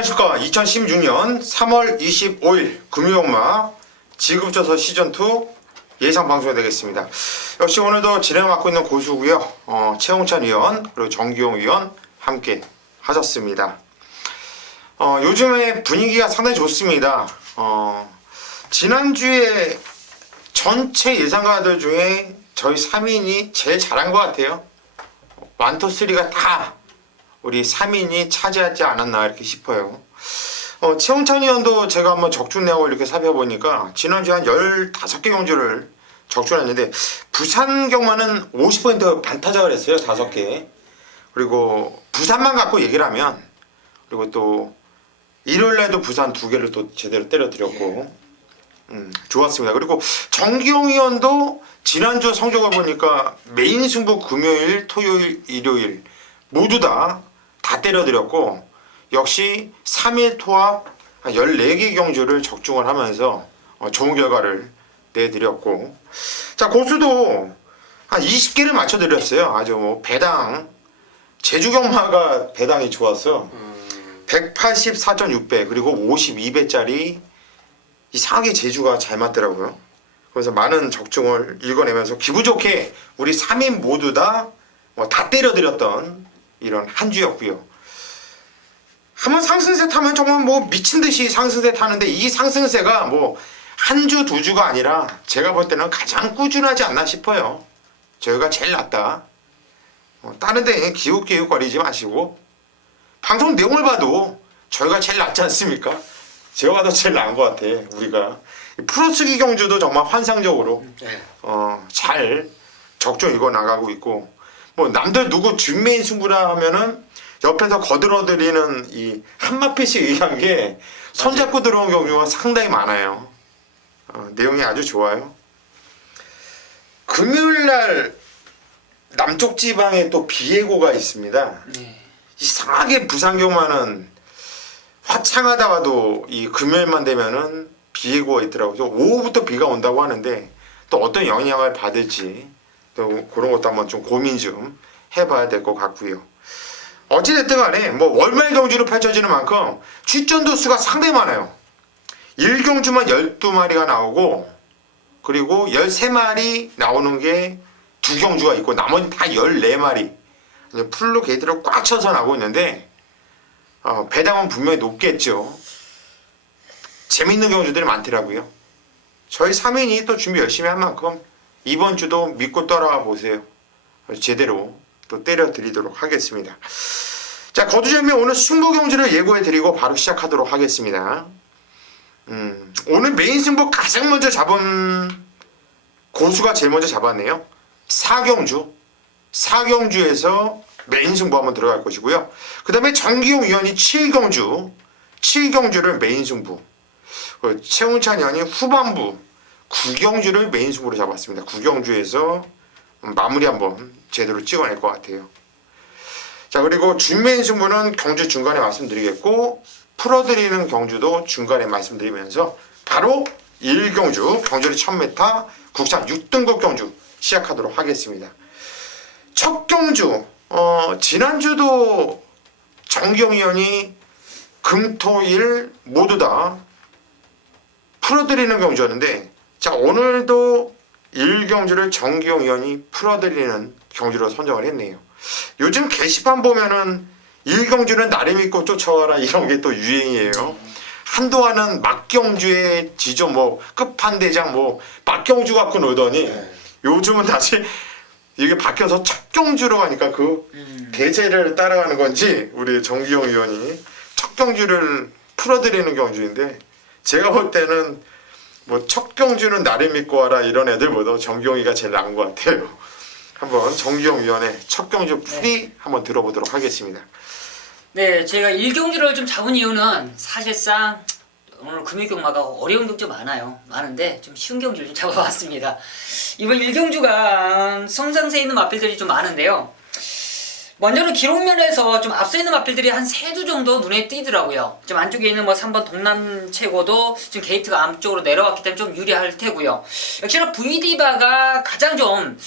안녕하십니까. 2016년 3월 25일 금요일마 지급조서 시즌2 예상 방송이 되겠습니다. 역시 오늘도 진행을 맡고 있는 고수고요. 최홍찬 위원 그리고 정기용 위원 함께 하셨습니다. 요즘에 분위기가 상당히 좋습니다. 지난주에 전체 예상가들 중에 저희 3인이 제일 잘한 것 같아요. 1, 2, 3가 다 우리 3인이 차지하지 않았나 이렇게 싶어요. 최홍찬 의원도 제가 한번 적중내하고 이렇게 살펴보니까 지난주에 한 15개 경주를 적중했는데 부산 경마는 50% 반타작을 했어요. 5개. 그리고 부산만 갖고 얘기를 하면 그리고 또 일요일날도 부산 2개를 또 제대로 때려드렸고 좋았습니다. 그리고 정기용 의원도 지난주 성적을 보니까 메인 승부 금요일, 토요일, 일요일 모두 다 때려드렸고 역시 3일 토합 14개 경주를 적중을 하면서 좋은 결과를 내드렸고 자 고수도 한 20개를 맞춰드렸어요. 아주 뭐 배당 제주경마가 배당이 좋았어. 184.6배 그리고 52배짜리 이상하게 제주가 잘 맞더라고요. 그래서 많은 적중을 읽어내면서 기분 좋게 우리 3인 모두 다 때려드렸던 이런 한 주였고요. 한번 상승세 타면 정말 뭐 미친듯이 상승세 타는데 이 상승세가 뭐 한 주, 2주가 아니라 제가 볼 때는 가장 꾸준하지 않나 싶어요. 저희가 제일 낫다. 다른 데 기웃기웃거리지 마시고 방송 내용을 봐도 저희가 제일 낫지 않습니까? 제가 봐도 제일 나은 것 같아. 우리가 프로스기 경주도 정말 환상적으로 잘 적중 읽어 나가고 있고 뭐 남들 누구 준메인 승부라 하면은 옆에서 거들어드리는 이 한마피씩 얘기한 게 손잡고 들어온 경우가 상당히 많아요. 내용이 아주 좋아요. 금요일날 남쪽 지방에 또 비예고가 있습니다. 이상하게 부산 경마는 화창하다가도 이 금요일만 되면은 비예고가 있더라고요. 오후부터 비가 온다고 하는데 또 어떤 영향을 받을지 또 그런 것도 한번 좀 고민 좀 해봐야 될 것 같고요. 어찌됐든 간에 뭐 월말 경주로 펼쳐지는 만큼 출전도 수가 상당히 많아요. 1경주만 12마리가 나오고 그리고 13마리 나오는 게 2경주가 있고 나머지 다 14마리 풀로 게이트를 꽉 쳐서 나오고 있는데 배당은 분명히 높겠죠. 재밌는 경주들이 많더라고요. 저희 3인이 또 준비 열심히 한 만큼 이번 주도 믿고 따라가 보세요. 제대로 또 때려 드리도록 하겠습니다. 자, 거두절미 오늘 승부 경주를 예고해 드리고 바로 시작하도록 하겠습니다. 오늘 메인 승부 가장 먼저 잡은 고수가 제일 먼저 잡았네요. 4경주에서 메인 승부 한번 들어갈 것이고요. 그 다음에 정기용 위원이 7경주를 메인 승부, 최홍찬 위원이 후반부 9경주를 메인 승부로 잡았습니다. 9경주에서 마무리 한번 제대로 찍어낼 것 같아요. 자, 그리고 준메인 승부는 경주 중간에 말씀드리겠고 풀어드리는 경주도 중간에 말씀드리면서 바로 1경주 경주리 1000m 국산 6등급 경주 시작하도록 하겠습니다. 첫 경주 지난주도 정기용 위원이 금토일 모두 다 풀어드리는 경주였는데 자 오늘도 1경주를 정기용 위원이 풀어드리는 경주로 선정을 했네요. 요즘 게시판 보면은 1경주는 나를 믿고 쫓아와라 이런 게 또 유행이에요. 한동안은 막경주의 지조 뭐 끝판대장 뭐 막경주 갖고 놀더니 요즘은 다시 이게 바뀌어서 첫 경주로 가니까 그 대세를 따라가는 건지 우리 정기용 의원이 첫 경주를 풀어드리는 경주인데 제가 볼 때는 뭐 첫 경주는 나를 믿고 와라 이런 애들보다 정기용이가 제일 나은 것 같아요. 한번 정기용 위원의 첫 경주 풀이 한번 들어보도록 하겠습니다. 네, 제가 1경주를 좀 잡은 이유는 사실상 오늘 금요경마가 어려운 경주 많은데 좀 쉬운 경주를 좀 잡아봤습니다. 이번 1경주가 성장세 있는 마필들이 좀 많은데요. 먼저는 기록면에서 좀 앞서 있는 마필들이 한 3두 정도 눈에 띄더라고요. 좀 안쪽에 있는 뭐 3번 동남최고도 지금 게이트가 앞쪽으로 내려왔기 때문에 좀 유리할 테고요. 역시나 VD바가 가장 좀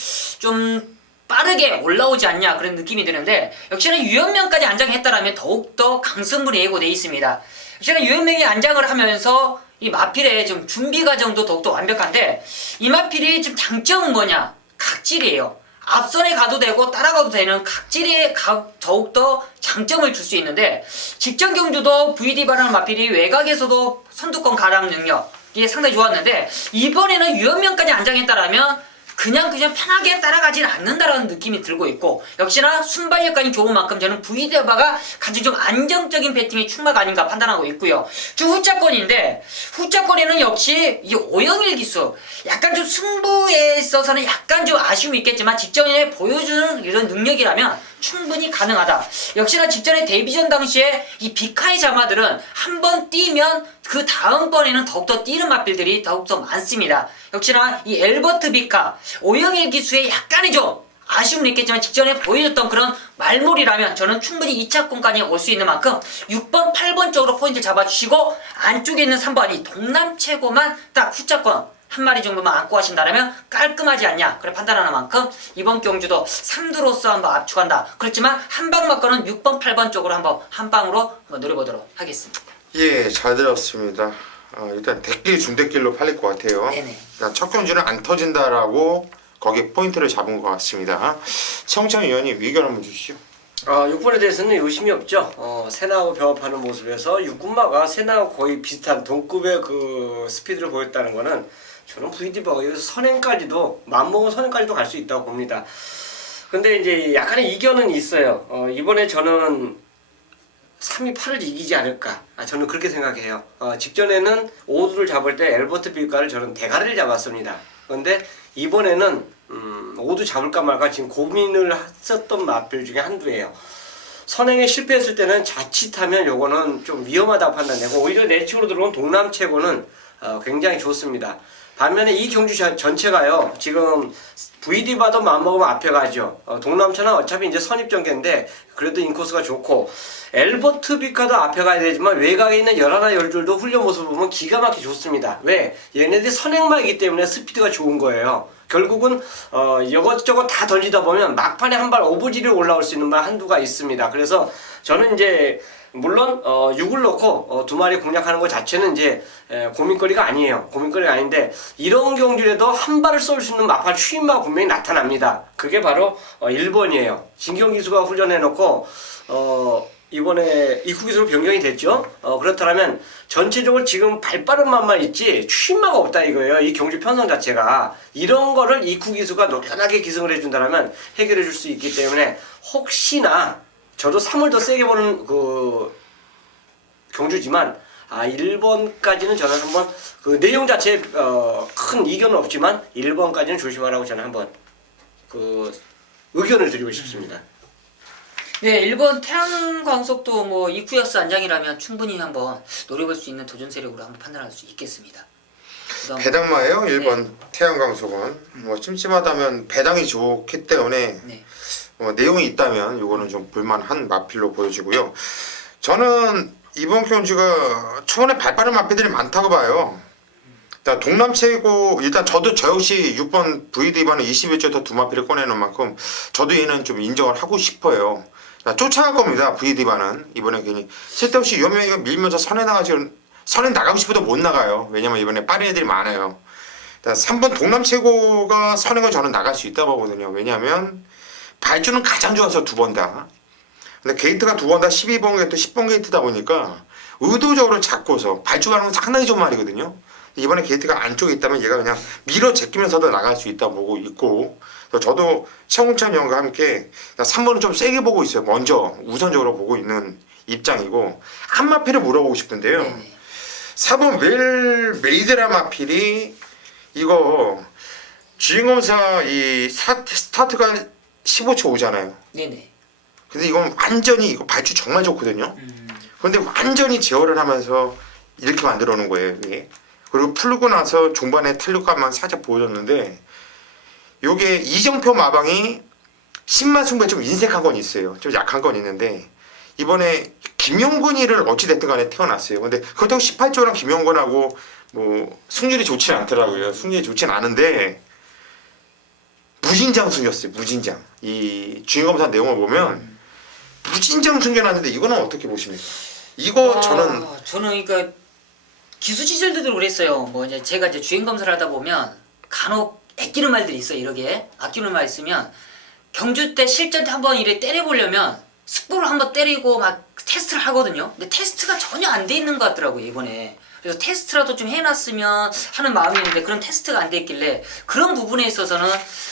빠르게 올라오지 않냐 그런 느낌이 드는데 역시나 유연명까지 안장했다라면 더욱더 강성분이 예고돼 있습니다. 역시나 유연명이 안장을 하면서 이 마필의 좀 준비 과정도 더욱더 완벽한데 이 마필이 좀 장점은 뭐냐? 각질이에요. 앞선에 가도 되고 따라가도 되는 각질에 더욱더 장점을 줄 수 있는데 직전 경주도 VD바라는 마필이 외곽에서도 선두권 가람 능력이 상당히 좋았는데 이번에는 유연명까지 안장했다라면 그냥 편하게 따라가지는 않는다라는 느낌이 들고 있고 역시나 순발력까지 좋은 만큼 저는 VD바가 가장 좀 안정적인 배팅의 출마가 아닌가 판단하고 있고요. 주 후자권인데 후자권에는 역시 이 오영일 기수 약간 좀 승부에 있어서는 약간 좀 아쉬움이 있겠지만 직전에 보여주는 이런 능력이라면 충분히 가능하다. 역시나 직전에 데뷔전 당시에 이 비카의 자마들은 한 번 뛰면 그 다음번에는 더욱더 뛰는 마필들이 더욱더 많습니다. 역시나 이 엘버트 비카, 오영일 기수의 약간의 좀 아쉬움은 있겠지만 직전에 보여줬던 그런 말몰이라면 저는 충분히 2차권까지 올 수 있는 만큼 6번, 8번 쪽으로 포인트를 잡아주시고 안쪽에 있는 3번 이 동남 최고만 딱 후차권 한 마리 정도만 안고 하신다면 깔끔하지 않냐 그래 판단하는 만큼 이번 경주도 3두로서 한번 압축한다. 그렇지만 한방 맞고는 6번, 8번 쪽으로 한번 한방으로 한번 노려보도록 하겠습니다. 예, 잘 들었습니다. 일단 대길 중대길로 팔릴 것 같아요. 네네. 일단 첫 경주는 안 터진다라고 거기에 포인트를 잡은 것 같습니다. 최홍찬 위원님 의견 한번 주시죠. 6번에 대해서는 의심이 없죠. 세나하고 병합하는 모습에서 6군마가 세나하고 거의 비슷한 동급의 그 스피드를 보였다는 거는 저는 VD바가 여기서 선행까지도 맘먹은 선행까지도 갈 수 있다고 봅니다. 근데 이제 약간의 이견은 있어요. 이번에 저는 3위 8을 이기지 않을까. 저는 그렇게 생각해요. 직전에는 5두를 잡을 때 엘버트 빌가를 저는 대가리를 잡았습니다. 그런데 이번에는 5두 잡을까 말까 지금 고민을 했었던 마필 중에 한두예요. 선행에 실패했을 때는 자칫하면 요거는 좀 위험하다고 판단되고 오히려 내측으로 들어온 동남최고는 굉장히 좋습니다. 반면에 이 경주 전체가요 지금 VD바도 맘먹으면 앞에 가죠. 동남차는 어차피 이제 선입전개인데 그래도 인코스가 좋고 엘버트 비카도 앞에 가야 되지만 외곽에 있는 11, 12도 훈련 모습을 보면 기가 막히게 좋습니다. 왜? 얘네들이 선행마이기 때문에 스피드가 좋은 거예요. 결국은 이것저것 다 던지다 보면 막판에 한 발 오버지를 올라올 수 있는 말 한두가 있습니다. 그래서 저는 이제 물론 6을 넣고 두 마리 공략하는 것 자체는 이제 고민거리가 아니에요. 고민거리가 아닌데 이런 경주에도 한 발을 쏠 수 있는 막판 추임마가 분명히 나타납니다. 그게 바로 1번이에요. 진경 기수가 훈련해놓고 이번에 입구 기수로 변경이 됐죠. 그렇다면 전체적으로 지금 발빠른 맛만 있지 추임마가 없다 이거예요. 이 경주 편성 자체가 이런 거를 입구 기수가 노련하게 기승을 해준다면 해결해 줄 수 있기 때문에 혹시나 저도 3을 더 세게 보는 그 경주지만 1번까지는 저는 한번 그 내용 자체에 큰 이견은 없지만 1번까지는 조심하라고 저는 한번 그 의견을 드리고 싶습니다. 네, 1번 태양광속도 뭐 이쿠야스 안장이라면 충분히 한번 노려볼 수 있는 도전 세력으로 한번 판단할 수 있겠습니다. 배당마예요. 1번 네. 태양광속은 뭐 찜찜하다면 배당이 좋기 때문에 네. 내용이 있다면 이거는 좀 볼만한 마필로 보여지고요. 저는 이번 경주가 초반에 발빠른 마필들이 많다고 봐요. 일단 동남 최고 일단 저 역시 6번 VD바는 21조에서 두 마필을 꺼내는 만큼 저도 얘는 좀 인정을 하고 싶어요. 쫓아갈 겁니다. VD바는 이번에 괜히 쓸데없이 유명하게 밀면서 선에 나가고 싶어도 못 나가요. 왜냐면 이번에 빠른 애들이 많아요. 일단 3번 동남 최고가 선행을 저는 나갈 수 있다고 보거든요. 왜냐면 발주는 가장 좋아서 두 번 다. 근데 게이트가 두 번 다 12번 게이트, 10번 게이트다 보니까 의도적으로 잡고서 발주가는 건 상당히 좋은 말이거든요. 이번에 게이트가 안쪽에 있다면 얘가 그냥 밀어 제끼면서도 나갈 수 있다고 보고 있고 저도 최홍찬 형과 함께 3번은 좀 세게 보고 있어요. 먼저 우선적으로 보고 있는 입장이고 한 마필을 물어보고 싶은데요. 네네. 4번 메이드라 마필이 이거 주인공사 이 스타트가 15초 오잖아요. 네네. 근데 이건 완전히 이거 발주 정말 좋거든요. 그런데 완전히 제어를 하면서 이렇게 만들어 놓은 거예요. 이게. 그리고 풀고 나서 중반에 탄력감만 살짝 보여줬는데 요게 이정표 마방이 10만 승부에 좀 인색한 건 있어요. 좀 약한 건 있는데 이번에 김용근이를 어찌됐든 간에 태어났어요. 근데 그렇다고 18조랑 김용근하고 뭐 승률이 좋지는 않더라고요. 승률이 좋지는 않은데 무진장 숨겼어요. 무진장. 이 주인검사 내용을 보면 무진장 숨겨놨는데 이거는 어떻게 보십니까? 이거 저는 그러니까 기수 시절들도 그랬어요. 뭐 이제 제가 이제 주행 검사를 하다 보면 간혹 아끼는 말들이 있어요. 이렇게 아끼는 말 있으면 경주 때 실전 때 한번 이래 때려보려면 습보를 한번 때리고 막 테스트를 하거든요. 근데 테스트가 전혀 안 돼 있는 것 같더라고요 이번에. 그래서 테스트라도 좀 해놨으면 하는 마음이 있는데 그런 테스트가 안 돼 있길래 그런 부분에 있어서는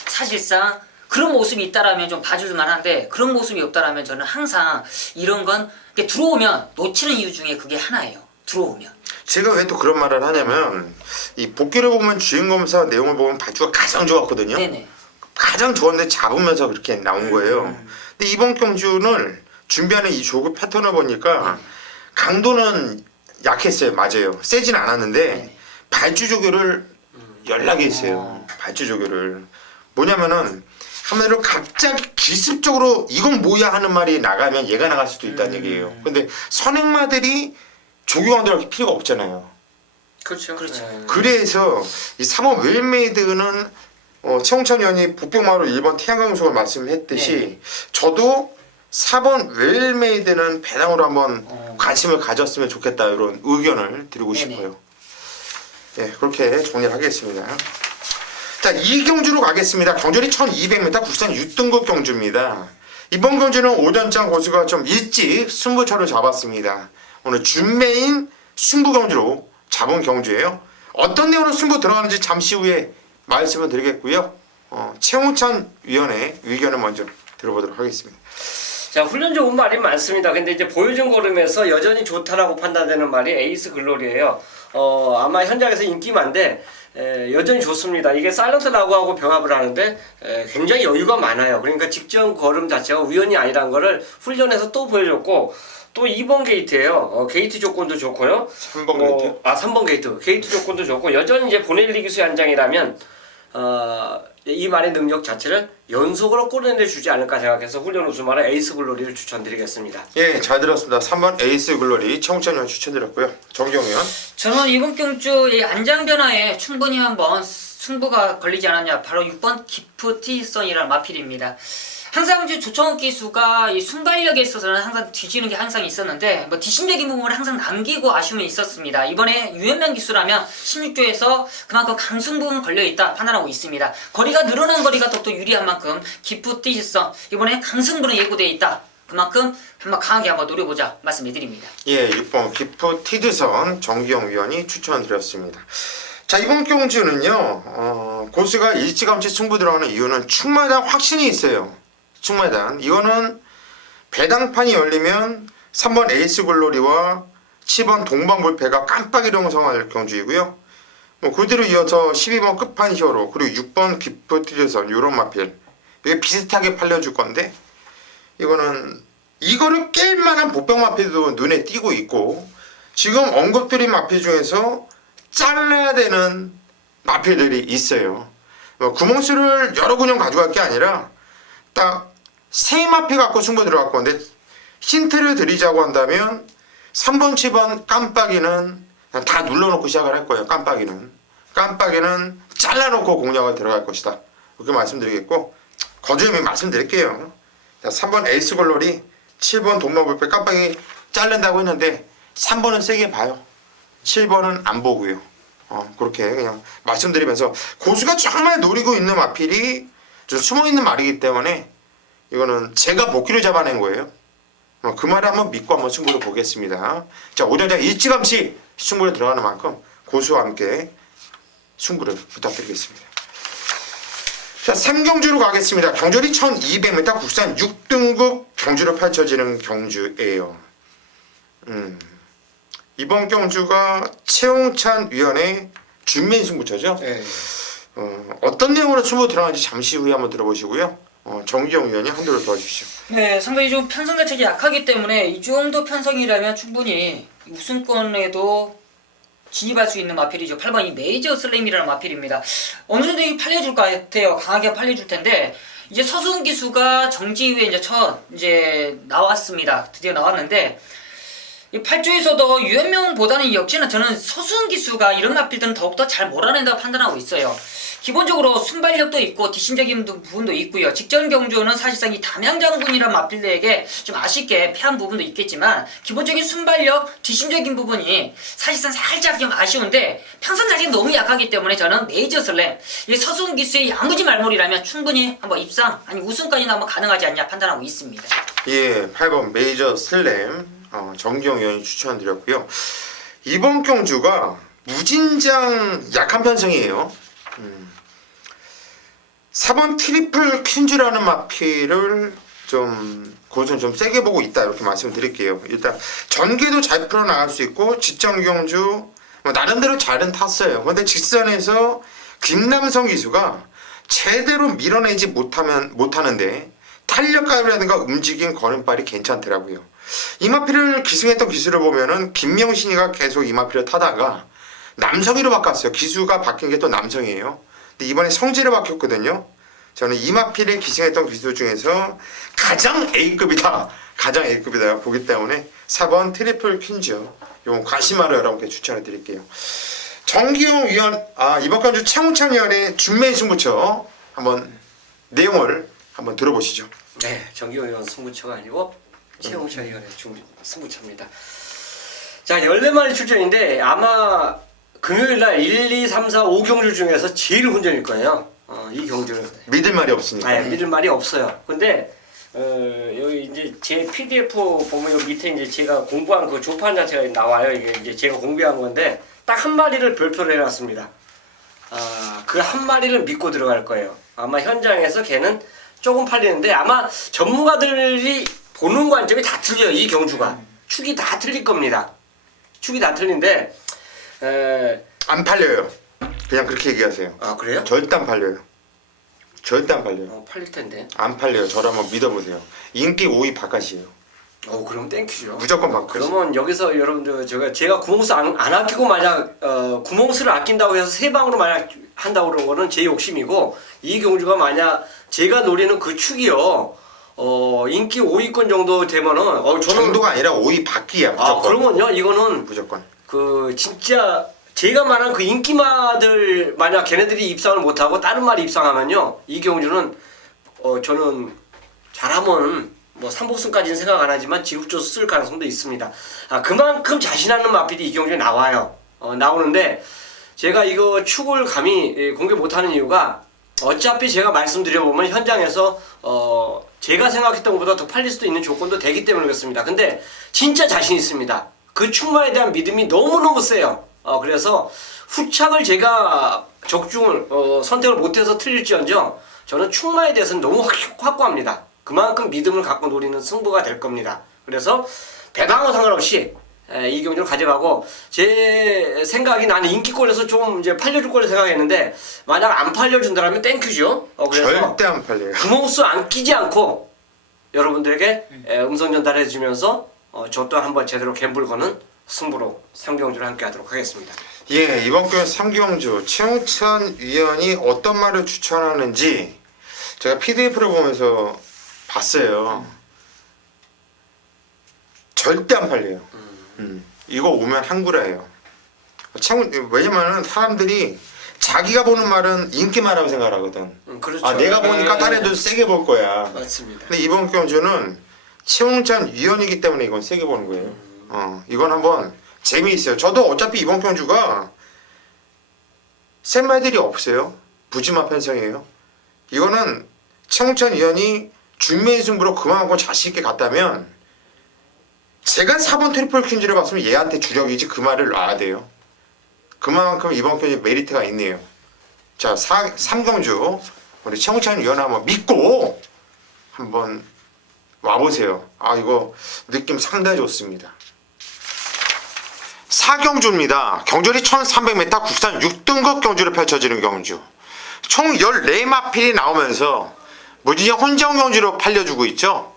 사실상 그런 모습이 있다라면 좀 봐줄 만한데 그런 모습이 없다라면 저는 항상 이런 건 들어오면 놓치는 이유 중에 그게 하나예요. 들어오면. 제가 왜 또 그런 말을 하냐면 이 복귀를 보면 주인검사 내용을 보면 발주가 가장 좋았거든요. 네네. 가장 좋았는데 잡으면서 그렇게 나온 거예요. 근데 이번 경주는 준비하는 이 조급 패턴을 보니까 강도는 약했어요. 맞아요. 세진 않았는데 발주 조교를 연락이 있어요. 발주 조교를. 뭐냐면은 한마디로 갑자기 기습적으로 이건 뭐야 하는 말이 나가면 얘가 나갈 수도 있다는 얘기예요. 근데 선행마들이 조교관들할 필요가 없잖아요. 그렇죠. 그렇죠. 그래서 이 3번 웰메이드는 최홍찬 의원이 복병마루 1번 태양강속을 말씀했듯이 네. 저도 4번 웰메이드는 배당으로 한번 어. 관심을 가졌으면 좋겠다 이런 의견을 드리고 네네. 싶어요. 네, 그렇게 정리를 하겠습니다. 자, 이 경주로 가겠습니다. 경주리 1200m 국산 6등급 경주입니다. 이번 경주는 오전장 고수가 좀 일찍 승부처를 잡았습니다. 오늘 준메인 승부 경주로 잡은 경주예요. 어떤 내용으로 승부 들어가는지 잠시 후에 말씀을 드리겠고요. 최홍찬 위원의 의견을 먼저 들어보도록 하겠습니다. 자, 훈련 좋은 말이 많습니다. 근데 이제 보여준 걸음에서 여전히 좋다라고 판단되는 말이 에이스 글로리예요. 아마 현장에서 인기만데 여전히 좋습니다. 이게 사일런트 라구하고 병합을 하는데 굉장히 여유가 많아요. 그러니까 직전 걸음 자체가 우연이 아니라는 거를 훈련에서 또 보여줬고 또 2번 게이트예요. 게이트 조건도 좋고요. 3번 게이트? 3번 게이트. 게이트 조건도 좋고 여전히 이제 보넬리 기수 현장이라면 이 말의 능력 자체를 연속으로 끌어내 주지 않을까 생각해서 훈련 우승하는 에이스 글로리를 추천드리겠습니다. 예, 잘 들었습니다. 3번 에이스 글로리 최홍찬 의원 추천드렸고요. 정경 의원. 저는 이번 경주 이 안장 변화에 충분히 한번 승부가 걸리지 않았냐. 바로 6번 기프티선이라는 마필입니다. 항상 이제 조청욱 기수가 이 순발력에 있어서는 항상 뒤지는 게 항상 있었는데 뭐 뒷심적인 부분을 항상 남기고 아쉬움이 있었습니다. 이번에 유현명 기수라면 16조에서 그만큼 강승부는 걸려있다 판단하고 있습니다. 거리가 늘어난 거리가 또 유리한 만큼 기프티선 이번에 강승부는 예고되어 있다. 그만큼 한번 강하게 한번 노려보자 말씀해드립니다. 예, 6번 기프티드선 정기영 위원이 추천드렸습니다. 자, 이번 경주는요. 고수가 일찌감치 승부 들어가는 이유는 충마당 확신이 있어요. 충마단 이거는 배당판이 열리면 3번 에이스 글로리와 7번 동방불패가 깜빡이로 형성할 경주이고요. 뭐 그대로 이어서 12번 끝판 히어로 그리고 6번 기프티드선 요런 마필 이게 비슷하게 팔려줄 건데 이거는 이거를 깰 만한 보병 마필도 눈에 띄고 있고 지금 언급드린 마필 중에서 잘라야 되는 마필들이 있어요. 구멍수를 여러 군용 가져갈 게 아니라 딱 세 마필 갖고 승부 들어갈 건데 힌트를 드리자고 한다면 3번, 7번 깜빡이는 다 눌러놓고 시작을 할 거예요. 깜빡이는 잘라놓고 공략을 들어갈 것이다. 이렇게 말씀드리겠고 거두님이 말씀드릴게요. 자, 3번 에이스 글로리 7번 동방불패 깜빡이 자른다고 했는데 3번은 세게 봐요. 7번은 안 보고요. 그렇게 그냥 말씀드리면서 고수가 정말 노리고 있는 마필이 좀 숨어있는 말이기 때문에 이거는 제가 복귀를 잡아낸 거예요. 그 말을 한번 믿고 한번 승부를 보겠습니다. 자, 오전장 일찌감치 승부를 들어가는 만큼 고수와 함께 승부를 부탁드리겠습니다. 자, 3경주로 가겠습니다. 경주리 1200m 국산 6등급 경주로 펼쳐지는 경주예요. 이번 경주가 최홍찬 위원의 준민 승부처죠. 네. 어떤 내용으로 승부 들어가는지 잠시 후에 한번 들어보시고요. 정기영 위원이 한도를 도와주시죠. 네, 상당히 좀 편성 자체가 약하기 때문에 이 정도 편성이라면 충분히 우승권에도 진입할 수 있는 마필이죠. 8번 이 메이저 슬램이라는 마필입니다. 어느 정도 팔려줄 것 같아요. 강하게 팔려줄 텐데 이제 서수은 기수가 정지 후에 이제 나왔습니다. 드디어 나왔는데 이 8조에서도 유현명보다는 역시나 저는 서수은 기수가 이런 마필들은 더욱더 잘 몰아낸다고 판단하고 있어요. 기본적으로 순발력도 있고 뒷심적인 부분도 있고요. 직전 경주는 사실상 이 담양장군이란 마필드에게 좀 아쉽게 패한 부분도 있겠지만 기본적인 순발력, 뒷심적인 부분이 사실상 살짝 좀 아쉬운데 평선 자체가 너무 약하기 때문에 저는 메이저 슬램 이 서수훈 기수의 야무지 말몰이라면 충분히 한번 입상 아니 우승까지는 한번 가능하지 않냐 판단하고 있습니다. 예, 8번 메이저 슬램 정기영 의원이 추천드렸고요. 이번 경주가 무진장 약한 편성이에요. 4번 트리플 퀸즈라는 마필을 좀 그것은 좀 세게 보고 있다 이렇게 말씀을 드릴게요. 일단 전개도 잘 풀어나갈 수 있고 직전 경주 나름대로 잘은 탔어요. 근데 직선에서 김남성 기수가 제대로 밀어내지 못하는데 탄력감이라든가 움직임 걸음발이 괜찮더라고요. 이마피를 기승했던 기수를 보면은 김명신이가 계속 이마피를 타다가 남성이로 바꿨어요. 기수가 바뀐 게 또 남성이에요. 근데 이번에 성지로 바뀌었거든요. 저는 이마피를 기승했던 기수 중에서 가장 A급이다. 가장 A급이다 보기 때문에 4번 트리플 퀸즈 요 관심하러 여러분께 추천해 드릴게요. 정기용 위원 이번 간주 최홍찬 위원의 준매인 승부처 한번 내용을 한번 들어보시죠. 네, 정기호 의원 승부처가 아니고 최홍찬 의원의 승부처입니다. 자, 14마리 출전인데 아마 금요일날 1, 2, 3, 4, 5경주 중에서 제일 혼전일 거예요. 이 경주는 믿을 말이 없으니까. 믿을 말이 없어요. 근데 여기 이제 제 PDF 보면 여기 밑에 이제 제가 공부한 그 조판 자체가 나와요. 이게 이제 제가 공부한 건데 딱 한 마리를 별표를 해놨습니다. 그 한 마리를 믿고 들어갈 거예요. 아마 현장에서 걔는 조금 팔리는데 아마 전문가들이 보는 관점이 다 틀려요. 이 경주가 축이 다 틀릴 겁니다. 축이 다 틀린데 안 팔려요. 그냥 그렇게 얘기하세요. 아 그래요? 절대 안 팔려요. 절대 안 팔려요. 팔릴 텐데. 안 팔려요. 저를 한번 믿어보세요. 인기 5위 바깥이에요. 그럼 땡큐죠. 무조건 바깥. 그러면 여기서 여러분들 제가 구멍수 안 아끼고 만약 구멍수를 아낀다고 해서 세 방으로 만약 한다고 그런 거는 제 욕심이고 이 경주가 만약 제가 노리는 그 축이요. 인기 5위권 정도 되면은 저는 정도가 아니라 5위 바뀌야 무조건. 그러면요 이거는 무조건. 그 진짜 제가 말한 그 인기마들 만약 걔네들이 입상을 못하고 다른 말이 입상하면요 이 경주는 저는 잘하면 뭐 3복승까지는 생각 안 하지만 지급조수 쓸 가능성도 있습니다. 그만큼 자신하는 마필이 이 경주에 나와요. 나오는데 제가 이거 축을 감히 공개 못하는 이유가 어차피 제가 말씀드려보면 현장에서 제가 생각했던 것보다 더 팔릴 수도 있는 조건도 되기 때문에 그렇습니다. 근데 진짜 자신 있습니다. 그 축마에 대한 믿음이 너무너무 세요. 그래서 후착을 제가 적중을 선택을 못해서 틀릴지언정 저는 축마에 대해서는 너무 확고합니다. 그만큼 믿음을 갖고 노리는 승부가 될 겁니다. 그래서 배방어 상관없이 이 경주를 가져가고 제 생각이 나는 인기권에서 좀 이제 팔려줄 거를 생각했는데 만약 안 팔려준다면 땡큐죠. 그래서 절대 안 팔려요. 구멍수 안 끼지 않고 여러분들에게 음성 전달해 주면서 저 또한 한번 제대로 갬블 거는 승부로 3경주를 함께 하도록 하겠습니다. 예, 이번 주 3경주 최홍찬 위원이 어떤 말을 추천하는지 제가 PDF를 보면서 봤어요. 절대 안 팔려요. 이거 오면 한구라예요. 왜냐면은 사람들이 자기가 보는 말은 인기말이라고 생각하거든. 그렇죠. 내가 보니까 딴 애들 세게 볼 거야. 맞습니다. 근데 이번 경주는 최홍찬 위원이기 때문에 이건 세게 보는 거예요. 이건 한번 재미있어요. 저도 어차피 이번 경주가 센 말들이 없어요. 부지마 편성이에요. 이거는 최홍찬 위원이 준매인 승부로 그만하고 자신있게 갔다면 제가 4번 트리플 퀸즈를 봤으면 얘한테 주력이지 그 말을 놔야 돼요. 그만큼 이번 경기 메리트가 있네요. 자, 3경주 우리 최홍찬 위원 한번 믿고 한번 와보세요. 이거 느낌 상당히 좋습니다. 4경주입니다. 경주리 1300m 국산 6등급 경주를 펼쳐지는 경주. 총 14마필이 나오면서 무진장 혼정 경주로 팔려주고 있죠.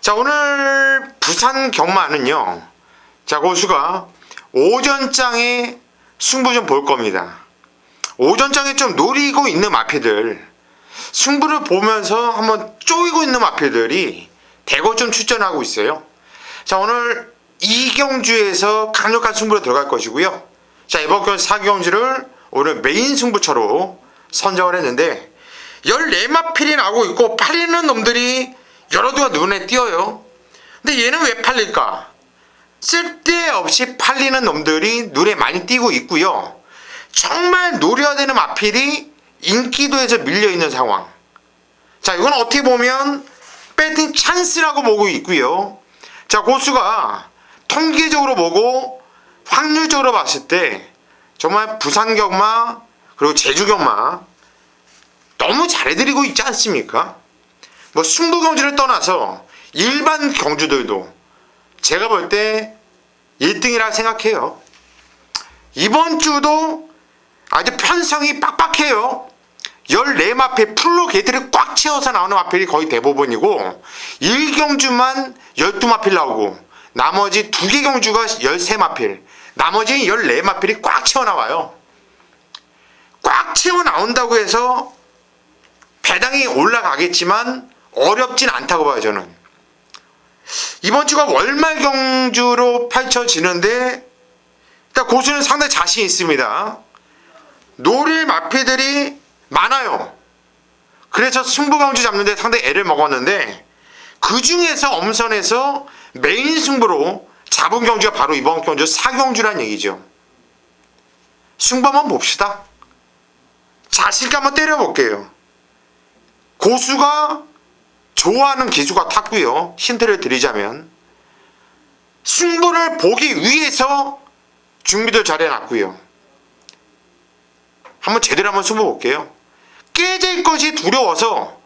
자, 오늘 부산 경마는요. 자, 고수가 오전장에 승부 좀 볼 겁니다. 오전장에 좀 노리고 있는 마필들, 승부를 보면서 한번 쪼이고 있는 마필들이 대거 좀 출전하고 있어요. 자, 오늘 2경주에서 강력한 승부로 들어갈 것이고요. 자, 이번 경주 4경주를 오늘 메인 승부처로 선정을 했는데 14마필이 나오고 있고 팔리는 놈들이 여러 두가 눈에 띄어요. 근데 얘는 왜 팔릴까? 쓸데없이 팔리는 놈들이 눈에 많이 띄고 있고요. 정말 노려야 되는 마필이 인기도에서 밀려있는 상황. 자, 이건 어떻게 보면 배팅 찬스라고 보고 있고요. 자, 고수가 통계적으로 보고 확률적으로 봤을 때 정말 부산 경마 그리고 제주 경마 너무 잘해드리고 있지 않습니까? 뭐 승부 경주를 떠나서 일반 경주들도 제가 볼 때 1등이라 생각해요. 이번 주도 아주 편성이 빡빡해요. 14마필 풀로 게이트를 꽉 채워서 나오는 마필이 거의 대부분이고 1경주만 12마필 나오고 나머지 2개 경주가 13마필 나머지 14마필이 꽉 채워 나와요. 꽉 채워 나온다고 해서 배당이 올라가겠지만 어렵진 않다고 봐요. 저는 이번 주가 월말 경주로 펼쳐지는데 일단 고수는 상당히 자신 있습니다. 노릴 마필들이 많아요. 그래서 승부 경주 잡는데 상당히 애를 먹었는데 그 중에서 엄선해서 메인 승부로 잡은 경주가 바로 이번 경주 4경주란 얘기죠. 승부 한번 봅시다. 자신감 한번 때려볼게요. 고수가 좋아하는 기수가 탔고요. 힌트를 드리자면 승부를 보기 위해서 준비도 잘 해놨고요. 한번 제대로 한번 승부 볼게요. 깨질 것이 두려워서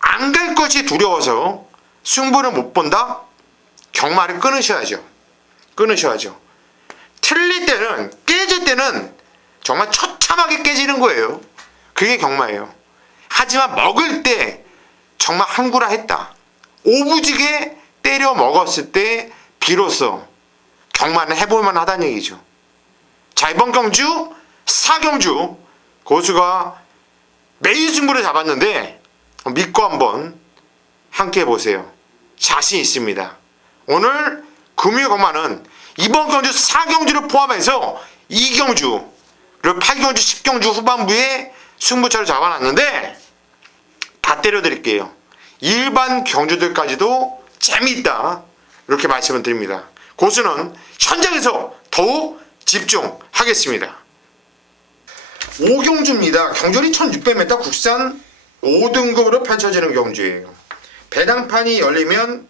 안 갈 것이 두려워서 승부를 못 본다? 경마를 끊으셔야죠. 끊으셔야죠. 틀릴 때는 깨질 때는 정말 처참하게 깨지는 거예요. 그게 경마예요. 하지만 먹을 때 정말 한구라 했다. 오부지게 때려 먹었을 때 비로소 경마는 해볼만 하다는 얘기죠. 자, 이번 경주 4경주 고수가 메인 승부를 잡았는데 믿고 한번 함께 해보세요. 자신 있습니다. 오늘 금요 경마는 이번 경주 4경주를 포함해서 2경주 그리고 8경주 10경주 후반부에 승부처를 잡아놨는데 다 때려드릴게요. 일반 경주들까지도 재미있다 이렇게 말씀을 드립니다. 고수는 현장에서 더욱 집중하겠습니다. 5경주입니다. 경주리 1600m 국산 5등급으로 펼쳐지는 경주예요. 배당판이 열리면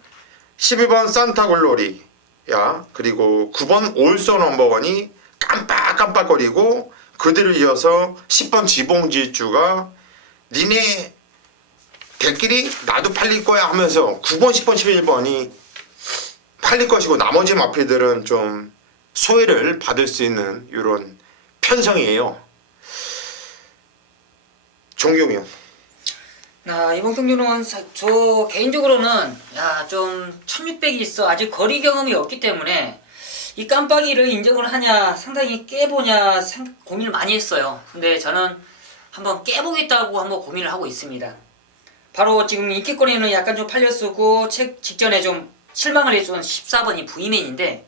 12번 산타글로리야 그리고 9번 올소 넘버원이 깜빡깜빡거리고 그들을 이어서 10번 지봉질주가 니네 대끼리 나도 팔릴 거야 하면서 9번, 10번, 11번이 팔릴 것이고 나머지 마필들은 좀 소외를 받을 수 있는 이런 편성이에요. 종규형. 이번 경주는 저 개인적으로는 좀 1600이 있어 아직 거리 경험이 없기 때문에 이 깜빡이를 인정을 하냐 상당히 깨보냐 고민을 많이 했어요. 근데 저는 한번 깨보겠다고 한번 고민을 하고 있습니다. 바로 지금 인기권에는 약간 좀 팔렸었고 책 직전에 좀 실망을 해준 14번이 부이맨인데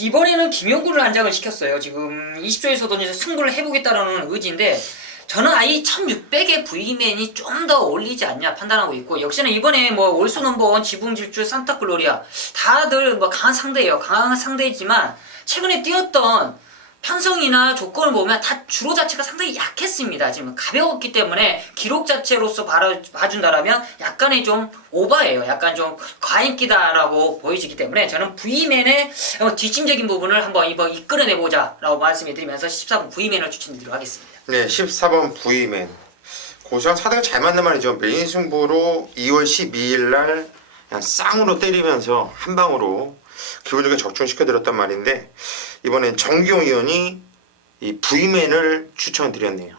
이번에는 김용구를 안장을 시켰어요. 지금 20조에서도 이제 승부를 해보겠다는 의지인데 저는 아예 1600의 부이맨이 좀 더 어울리지 않냐 판단하고 있고 역시나 이번에 뭐 올수 넘버원 지붕질주 산타글로리아 다들 뭐 강한 상대예요. 강한 상대이지만 최근에 뛰었던 편성이나 조건을 보면 다 주로 자체가 상당히 약했습니다. 지금 가벼웠기 때문에 기록 자체로서 봐준다라면 약간의 좀 오바예요. 약간 좀 과인기다라고 보여지기 때문에 저는 V맨의 뒷심적인 부분을 한번 이끌어내보자 라고 말씀해드리면서 14번 V맨을 추천드리도록 하겠습니다. 네, 14번 V맨. 고수랑 사대가 잘 맞는 말이죠. 메인 승부로 2월 12일 날 그냥 쌍으로 때리면서 한 방으로 기분 좋게 적중시켜드렸단 말인데 이번엔 정기용 의원이 이 V맨을 추천드렸네요.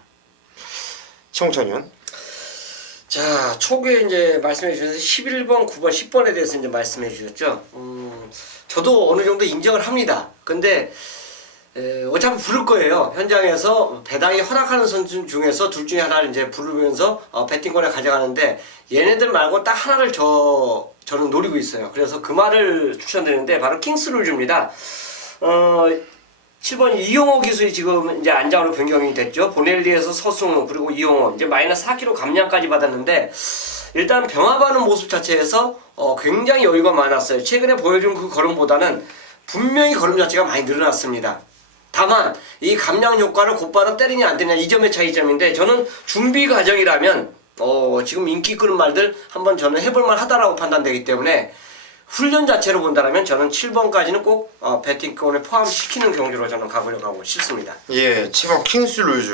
최홍찬 의원. 자, 초기에 이제 말씀해 주셔서 11번, 9번, 10번에 대해서 이제 말씀해 주셨죠. 저도 어느 정도 인정을 합니다. 근데 어차피 부를 거예요. 현장에서 배당이 허락하는 선수 중에서 둘 중에 하나를 이제 부르면서 배팅권에 가져가는데 얘네들 말고 딱 하나를 저는 노리고 있어요. 그래서 그 말을 추천드리는데 바로 킹스룰즈입니다. 7번 이용호 기수이 지금 이제 안장으로 변경이 됐죠. 보넬리에서 서승우 그리고 이용호 이제 마이너스 4kg 감량까지 받았는데 일단 병합하는 모습 자체에서 굉장히 여유가 많았어요. 최근에 보여준 그 걸음보다는 분명히 걸음 자체가 많이 늘어났습니다. 다만 이 감량 효과를 곧바로 때리냐 안 때리냐 이 점의 차이점인데 저는 준비 과정이라면 지금 인기 끄는 말들 한번 저는 해볼만 하다라고 판단되기 때문에 훈련 자체로 본다면 저는 7번까지는 꼭 배팅권에 포함시키는 경주로 저는 가보려고 싶습니다. 예, 7번 킹스루즈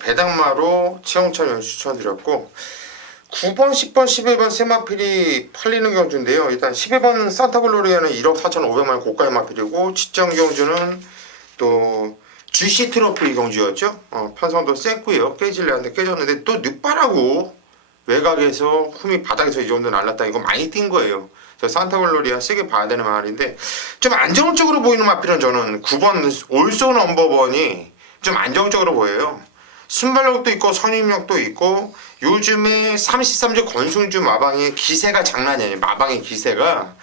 배당마로 최홍찬 형 추천드렸고 9번, 10번, 11번 세 마필이 팔리는 경주인데요. 일단 11번 산타글로리아는 1억 4,500만 고가의 마필이고 직전 경주는 또 GC 트로피 경주였죠. 편성도 셌고요. 깨질래한테 깨졌는데 또 늦바라고 외곽에서 흠이 바닥에서 이 정도 날랐다. 이거 많이 뛴 거예요. 산타글로리아 세게 봐야 되는 말인데 좀 안정적으로 보이는 마필은 저는 9번 올소 넘버번이 좀 안정적으로 보여요. 순발력도 있고 선임력도 있고 요즘에 33조 권승주 마방의 기세가 장난이 아니에요. 마방의 기세가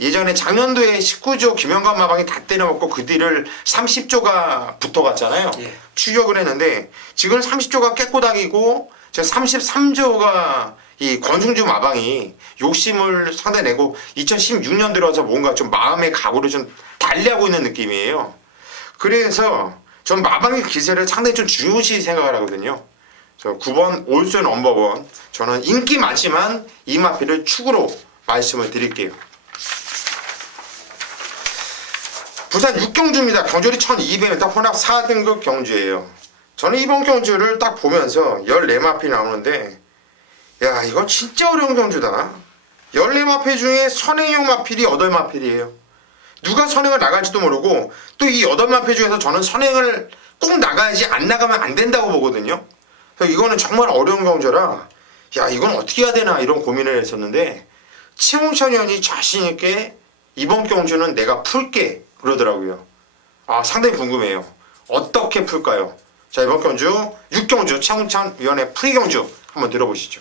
예전에 작년도에 19조 김영관 마방이 다 때려먹고 그 뒤를 30조가 붙어갔잖아요. 예. 추격을 했는데 지금 30조가 깨꼬닥이고 제가 33조가 이 권승주 마방이 욕심을 상당히 내고 2016년 들어서 뭔가 좀 마음의 각오를 좀 달리하고 있는 느낌이에요. 그래서 전 마방의 기세를 상당히 좀 중요시 생각을 하거든요. 저 9번 올스 넘버원 저는 인기 많지만 이 마필을 축으로 말씀을 드릴게요. 부산 6경주입니다. 경주리 1200m 혼합 4등급 경주예요. 저는 이번 경주를 딱 보면서 14마필 나오는데 야 이건 진짜 어려운 경주다. 14마필 중에 선행형 마필이 8마필이에요. 누가 선행을 나갈지도 모르고 또 이 8마필 중에서 저는 선행을 꼭 나가야지 안 나가면 안 된다고 보거든요. 그래서 이거는 정말 어려운 경주라 야 이건 어떻게 해야 되나 이런 고민을 했었는데 최홍찬 의원이 자신있게 이번 경주는 내가 풀게 그러더라고요. 상당히 궁금해요. 어떻게 풀까요? 자 이번 경주 6경주 최홍찬 위원의 프리경주 한번 들어보시죠.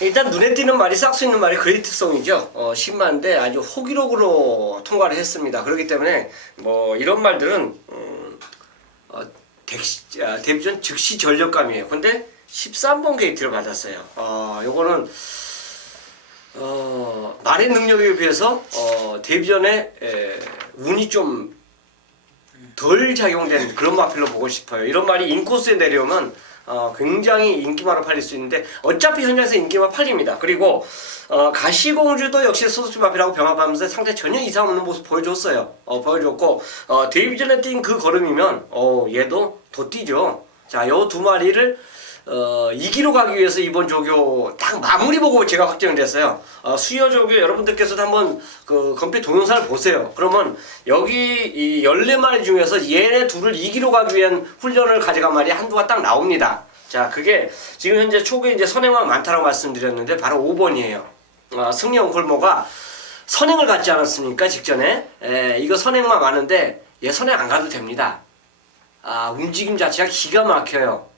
일단 눈에 띄는 말이 싹 수 있는 말이 그레이트성이죠. 10만대 아주 호기록으로 통과를 했습니다. 그렇기 때문에 뭐 이런 말들은 데뷔전 즉시 전력감이에요. 근데 13번 게이트를 받았어요. 요거는 말의 능력에 비해서 데뷔전에 운이 좀 덜 작용된 그런 마필로 보고 싶어요. 이런 말이 인코스에 내려오면 굉장히 인기마로 팔릴 수 있는데 어차피 현장에서 인기마 팔립니다. 그리고 가시공주도 역시 소수주 마필하고 병합하면서 상대 전혀 이상 없는 모습 보여줬어요. 보여줬고 데뷔전에 뛴 그 걸음이면 얘도 더 뛰죠. 자, 요 두 마리를 이기로 가기 위해서 이번 조교 딱 마무리 보고 제가 확정을 했어요. 수요 조교 여러분들께서도 한번 그 건피 동영상을 보세요. 그러면 여기 이 14마리 중에서 얘네 둘을 이기로 가기 위한 훈련을 가져간 말이 한두가 딱 나옵니다. 자, 그게 지금 현재 초기에 이제 선행만 많다라고 말씀드렸는데 바로 5번이에요. 승리 옹콜모가 선행을 갖지 않았습니까? 직전에. 이거 선행만 많은데 얘 선행 안 가도 됩니다. 움직임 자체가 기가 막혀요.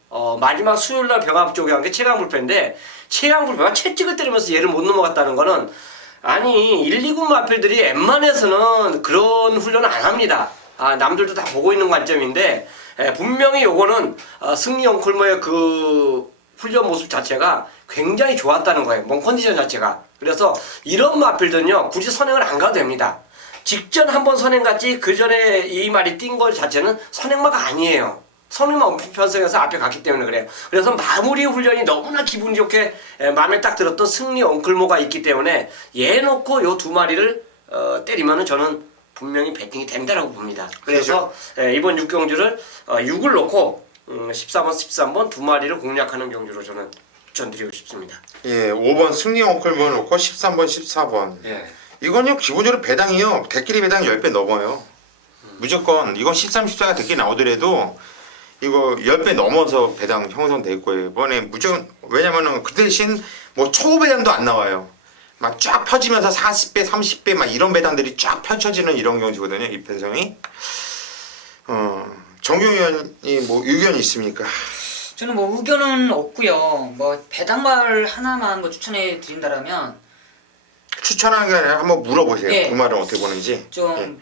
마지막 수요일날 병합 쪽에 한 게 최강불패인데 최강불패가 채찍을 때리면서 얘를 못 넘어갔다는 거는 아니 1, 2군 마필들이 웬만해서는 그런 훈련을 안 합니다. 남들도 다 보고 있는 관점인데 분명히 요거는 승리 옹콜모의 그 훈련 모습 자체가 굉장히 좋았다는 거예요. 몸 컨디션 자체가. 그래서 이런 마필들은요 굳이 선행을 안 가도 됩니다. 직전 한번 선행 갔지 그 전에 이 말이 뛴 것 자체는 선행마가 아니에요. 선행마 편성해서 앞에 갔기 때문에 그래요. 그래서 마무리 훈련이 너무나 기분 좋게 마음에 딱 들었던 승리 엉클모가 있기 때문에 얘 놓고 요 두 마리를 때리면은 저는 분명히 배팅이 된다라고 봅니다. 그래서 이번 6경주를 6을 놓고 14번, 13번 두 마리를 공략하는 경주로 저는 추천드리고 싶습니다. 예, 5번 승리 엉클번 놓고 13번, 14번. 예. 이건요 기본적으로 배당이요. 대끼리 배당 10배 넘어요. 무조건 이건 13, 14가 대끼리 나오더라도 이거 10배 넘어서 배당 형성될 거예요. 이번에 무조건 왜냐면은 그 대신 뭐 초보 배당도 안 나와요. 막 쫙 펴지면서 40배, 30배 막 이런 배당들이 쫙 펼쳐지는 이런 경주거든요. 이 배당이. 정경 의원이 뭐 의견이 있습니까? 저는 뭐 의견은 없고요. 뭐 배당말 하나만 뭐 추천해 드린다라면 추천하는 게 아니라 한번 물어보세요. 예. 그 말은 어떻게 보는지. 좀 예.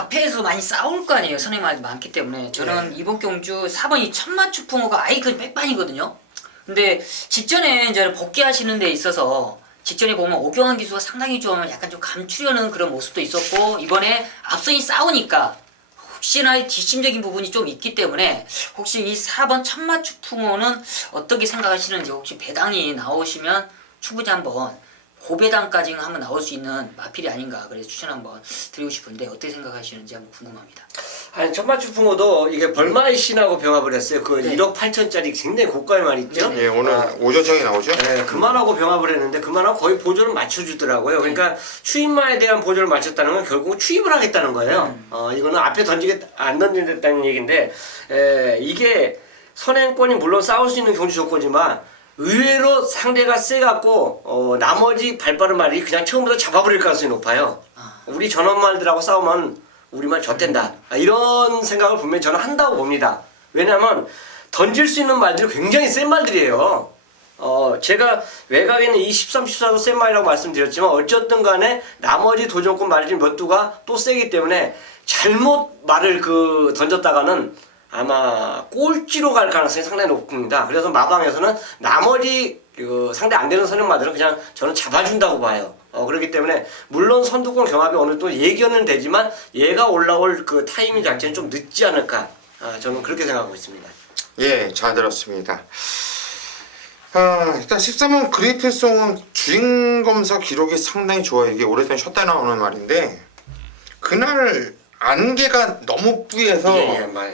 앞에서 많이 싸울 거 아니에요. 선행만이 많기 때문에 저는 이번 경주 4번이 천마추풍호가 아예 그 백반이거든요. 근데 직전에 이제 복귀하시는 데 있어서 직전에 보면 오경환 기수가 상당히 좀 약간 좀 감추려는 그런 모습도 있었고 이번에 앞선이 싸우니까 혹시나 뒷심적인 부분이 좀 있기 때문에 혹시 이 4번 천마추풍호는 어떻게 생각하시는지 혹시 배당이 나오시면 충분히 한번 고배당까지는 한번 나올 수 있는 마필이 아닌가 그래서 추천 한번 드리고 싶은데 어떻게 생각하시는지 한번 궁금합니다. 아니 천마추풍호도 이게 벌마의 신하고 병합을 했어요. 그 네. 1억 8천짜리 굉장히 고가의 말 있죠. 예, 오늘 오전청에 나오죠? 네, 그만하고 병합을 했는데 그만하고 거의 보조를 맞춰주더라고요. 그러니까 추임마에 대한 보조를 맞췄다는 건 결국 추임을 하겠다는 거예요. 이거는 앞에 안 던지겠다는 얘기인데 이게 선행권이 물론 싸울 수 있는 경주 조건이지만 의외로 상대가 세갖고 나머지 발빠른 말이 그냥 처음부터 잡아버릴 가능성이 높아요. 우리 전원말들하고 싸우면 우리말 젖댄다. 이런 생각을 분명히 저는 한다고 봅니다. 왜냐하면 던질 수 있는 말들이 굉장히 센 말들이에요. 제가 외곽에는 이 13, 14도 센 말이라고 말씀드렸지만 어쨌든 간에 나머지 도전권 말 중에 몇 두가 또 세기 때문에 잘못 말을 던졌다가는 아마 꼴찌로 갈 가능성이 상당히 높습니다. 그래서 마방에서는 나머지 상대 안 되는 선행마들은 그냥 저는 잡아준다고 봐요. 그렇기 때문에 물론 선두권 경합이 어느 정도 예견은 되지만 얘가 올라올 그 타이밍 자체는 좀 늦지 않을까. 저는 그렇게 생각하고 있습니다. 예, 잘 들었습니다. 일단 13번 그레이트송은 주행검사 기록이 상당히 좋아요. 이게 오래전에 쉬었다 나오는 말인데 그날 안개가 너무 뿌예서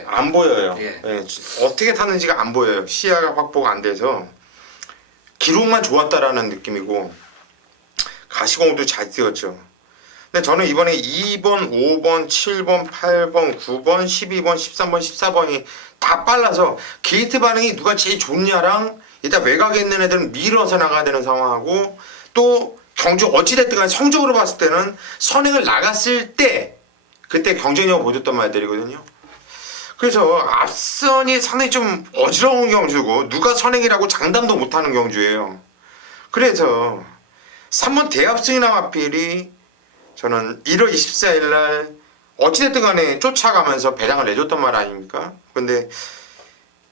안 보여요. 예. 예, 어떻게 타는지가 안 보여요. 시야가 확보가 안 돼서 기록만 좋았다라는 느낌이고 가시공도 잘 뛰었죠. 근데 저는 이번에 2번, 5번, 7번, 8번, 9번, 12번, 13번, 14번이 다 빨라서 게이트 반응이 누가 제일 좋냐랑 일단 외곽에 있는 애들은 밀어서 나가야 되는 상황하고 또 경주 어찌됐든 간에 성적으로 봤을 때는 선행을 나갔을 때 그때 경쟁력을 보여줬던 말들이거든요. 그래서 앞선이 상당히 좀 어지러운 경주고 누가 선행이라고 장담도 못하는 경주예요. 그래서 3번 대합승이나 마필이 저는 1월 24일 날 어찌됐든 간에 쫓아가면서 배당을 내줬던 말 아닙니까? 근데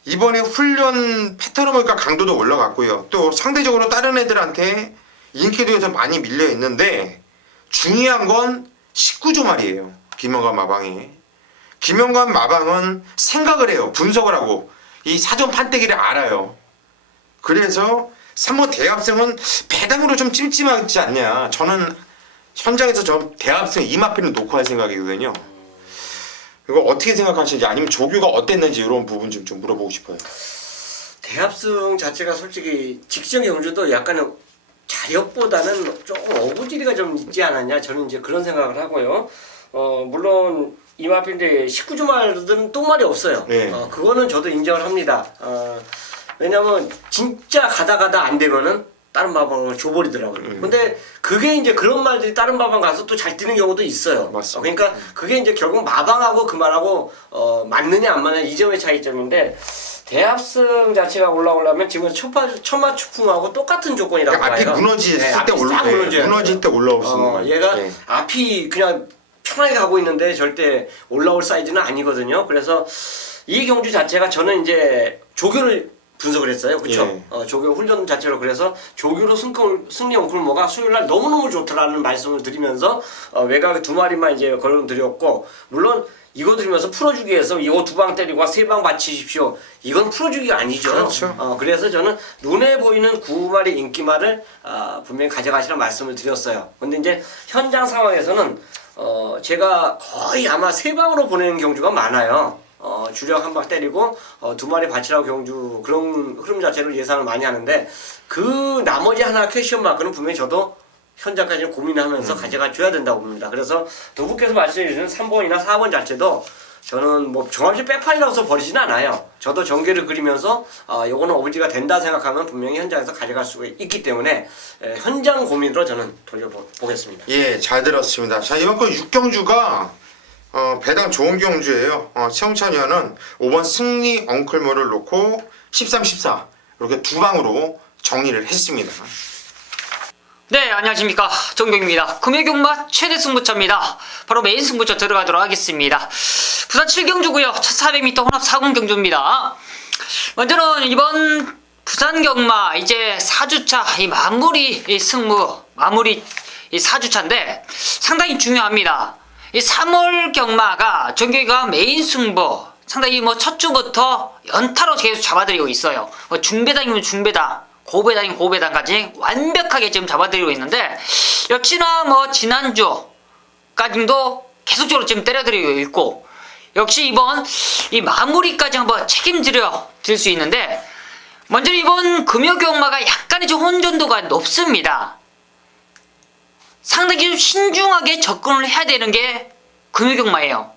이번에 훈련 패턴을 보니까 강도도 올라갔고요. 또 상대적으로 다른 애들한테 인기도에서 많이 밀려 있는데 중요한 건 19조 말이에요. 김영관 마방이. 김영관 마방은 생각을 해요. 분석을 하고 이 사전 판때기를 알아요. 그래서 3번 대합승은 배당으로 좀 찜찜하지 않냐. 저는 현장에서 저 대합승 이마필을 놓고 할 생각이거든요. 이거 어떻게 생각하시는지 아니면 조교가 어땠는지 이런 부분 좀 물어보고 싶어요. 대합승 자체가 솔직히 직전 경주도 약간 자력보다는 조금 어부지리가 좀 있지 않았냐 저는 이제 그런 생각을 하고요. 물론 이마필인데 19주 말은 똥말이 없어요. 네. 그거는 저도 인정을 합니다. 왜냐면 진짜 가다 안 되면은 다른 마방을 줘버리더라고요. 근데 그게 이제 그런 말들이 다른 마방 가서 또 잘 뛰는 경우도 있어요. 맞습니다. 그러니까 그게 이제 결국 마방하고 그 말하고 맞느냐 안 맞느냐 이 점의 차이점인데 대합승 자체가 올라오려면 지금 천마추풍하고 똑같은 조건이라고 그러니까 앞이 봐요. 무너질 네, 때 앞이 싹 무너질 때 올라올 수 있는 거예요. 얘가 네. 앞이 그냥 편하게 가고 있는데 절대 올라올 사이즈는 아니거든요. 그래서 이 경주 자체가 저는 이제 조교를 분석을 했어요. 그렇죠? 예. 조교 훈련 자체로 그래서 조교로 승리 옹쿨모가 수요일날 너무너무 좋더라는 말씀을 드리면서 외곽에 두 마리만 이제 걸어드렸고 물론 이거 들으면서 풀어주기 위해서 이거 두 방 때리고 세 방 받치십시오. 이건 풀어주기가 아니죠. 그렇죠. 그래서 저는 눈에 보이는 9마리 인기말을 분명히 가져가시라는 말씀을 드렸어요. 근데 이제 현장 상황에서는 제가 거의 아마 세 방으로 보내는 경주가 많아요. 주력 한 방 때리고 두 마리 받치라고 경주 그런 흐름 자체를 예상을 많이 하는데 그 나머지 하나 퀘션 마크는 분명히 저도 현장까지 고민하면서 가져가 줘야 된다고 봅니다. 그래서 두분께서 말씀해 주시는 3번이나 4번 자체도 저는 뭐 정확히 백판이라고 버리지는 않아요. 저도 전개를 그리면서 요거는 어부지가 된다 생각하면 분명히 현장에서 가져갈 수가 있기 때문에 현장 고민으로 저는 돌려보겠습니다. 예, 잘 들었습니다. 자, 이번 건 6경주가 배당 좋은 경주예요. 최홍찬 위원은 5번 승리 엉클모를 놓고 13, 14 이렇게 두 방으로 정리를 했습니다. 네, 안녕하십니까. 정경입니다. 금요경마 최대 승부처입니다. 바로 메인 승부처 들어가도록 하겠습니다. 부산 7경주고요. 1400m 혼합 4군 경주입니다. 먼저는 이번 부산 경마 이제 4주차 이 마무리 이 승부 마무리 이 4주차인데 상당히 중요합니다. 이 3월 경마가 정경이가 메인 승부 상당히 뭐 첫 주부터 연타로 계속 잡아들이고 있어요. 중배당이면 중배당, 고배당이면 고배당까지 완벽하게 지금 잡아들이고 있는데 역시나 뭐 지난주까지도 계속적으로 지금 때려드리고 있고 역시 이번 이 마무리까지 한번 책임지려 들 수 있는데 먼저 이번 금요경마가 약간의 좀 혼전도가 높습니다. 상당히 좀 신중하게 접근을 해야 되는 게 금요경마예요.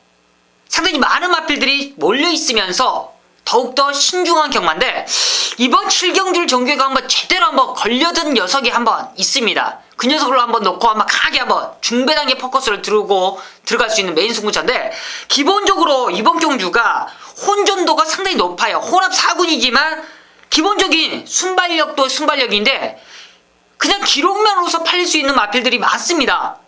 상당히 많은 마필들이 몰려있으면서 더욱더 신중한 경마인데 이번 7경주를 정규가 한번 제대로 한번 걸려든 녀석이 한번 있습니다. 그 녀석을 한번 놓고 한번 강하게 한번 중배당의 포커스를 들고 들어갈 수 있는 메인 승부차인데 기본적으로 이번 경주가 혼전도가 상당히 높아요. 혼합 4군이지만 기본적인 순발력도 순발력인데 그냥 기록면으로서 팔릴 수 있는 마필들이 많습니다.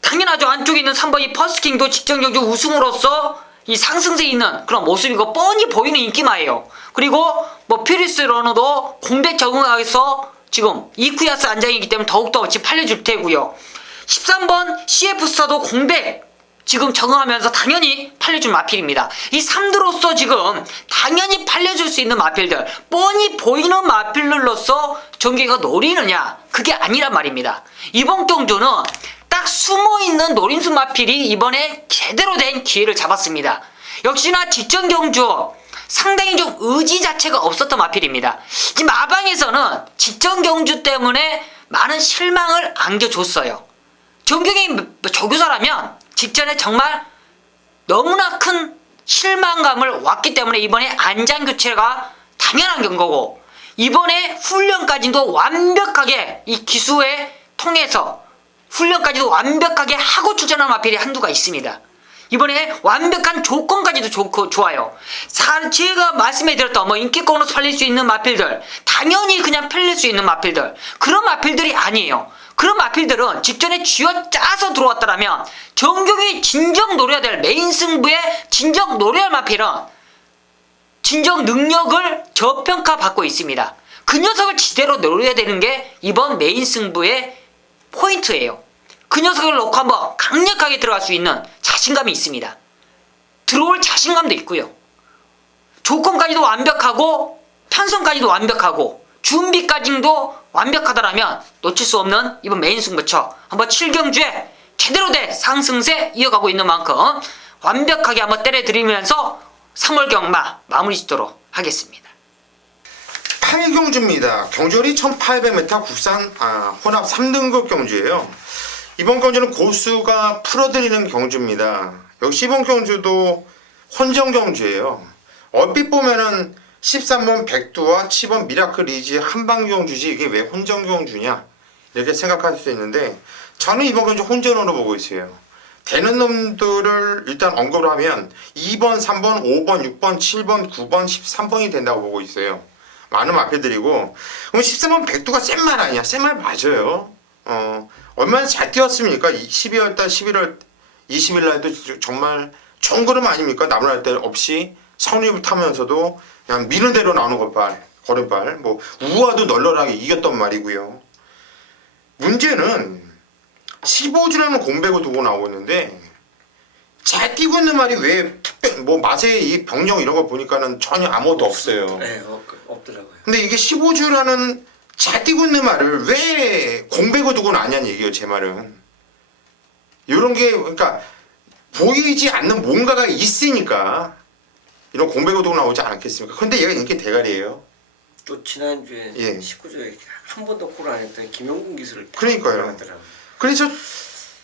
당연하죠. 안쪽에 있는 3번이 퍼스킹도 직전 경주 우승으로서 이 상승세에 있는 그런 모습이고 뻔히 보이는 인기마예요. 그리고 뭐 퓨리스 러너도 공백 적응하기서 지금 이쿠야스 안장이기 때문에 더욱더 지금 팔려줄 테고요. 13번 CF스타도 공백 지금 적응하면서 당연히 팔려줄 마필입니다. 이 3두로서 지금 당연히 팔려줄 수 있는 마필들 뻔히 보이는 마필들로서 정규가 노리느냐 그게 아니란 말입니다. 이번 경주는 딱 숨어있는 노림수 마필이 이번에 제대로 된 기회를 잡았습니다. 역시나 직전 경주 상당히 좀 의지 자체가 없었던 마필입니다. 지금 마방에서는 직전 경주 때문에 많은 실망을 안겨줬어요. 정경이 조교사라면 직전에 정말 너무나 큰 실망감을 왔기 때문에 이번에 안장 교체가 당연한 거고 이번에 훈련까지도 완벽하게 이 기수에 통해서 훈련까지도 완벽하게 하고 출전한 마필이 한두가 있습니다. 이번에 완벽한 조건까지도 좋고 좋아요. 제가 말씀해드렸던 뭐 인기권으로 팔릴 수 있는 마필들 당연히 그냥 팔릴 수 있는 마필들 그런 마필들이 아니에요. 그런 마필들은 직전에 쥐어짜서 들어왔다라면 정경이 진정 노려야 될 메인 승부에 진정 노려야 할 마필은 진정 능력을 저평가받고 있습니다. 그 녀석을 지대로 노려야 되는 게 이번 메인 승부의 포인트예요. 그 녀석을 놓고 한번 강력하게 들어갈 수 있는 자신감이 있습니다. 들어올 자신감도 있고요. 조건까지도 완벽하고 편성까지도 완벽하고 준비까지도 완벽하다라면 놓칠 수 없는 이번 메인 승부처 한번 7경주에 제대로 된 상승세 이어가고 있는 만큼 완벽하게 한번 때려드리면서 3월 경마 마무리 짓도록 하겠습니다. 8경주입니다. 경주거리 1800m 국산 혼합 3등급 경주예요. 이번 경주는 고수가 풀어드리는 경주입니다. 역시 이번 경주도 혼전 경주예요. 얼핏 보면은 13번 백두와 7번 미라클 리지의 한방 경주지 이게 왜 혼전 경주냐 이렇게 생각할 수 있는데 저는 이번 경주 혼전으로 보고 있어요. 되는 놈들을 일단 언급을 하면 2번, 3번, 5번, 6번, 7번, 9번, 13번이 된다고 보고 있어요. 많은 마필들이고 그럼 13번 백두가 센 말 아니야? 센 말 맞아요. 얼마나 잘 뛰었습니까? 12월달 11월 20일 날도 정말 좋은 걸음 아닙니까? 나무랄 때 없이 선입을 타면서도 그냥 미는 대로 나오는 걸음발 뭐 우아도 널널하게 이겼단 말이고요. 문제는 15주라는 공백을 두고 나오고 있는데 잘 뛰고 있는 말이 왜 뭐 맛에 이 병력 이런 거 보니까는 전혀 아무것도 없어요. 네, 없더라고요. 근데 이게 15주라는 잘 뛰고 있는 말을 왜 공백을 두고 나냐는 얘기예요. 제 말은 이런 게 그러니까 보이지 않는 뭔가가 있으니까 이런 공백을 두고 나오지 않겠습니까? 근데 얘가 인기 대가리예요. 또 지난주에 예. 19주에 한 번도 콜 안 했던 김영gun 기술을 그러니까요. 하더라고요. 그래서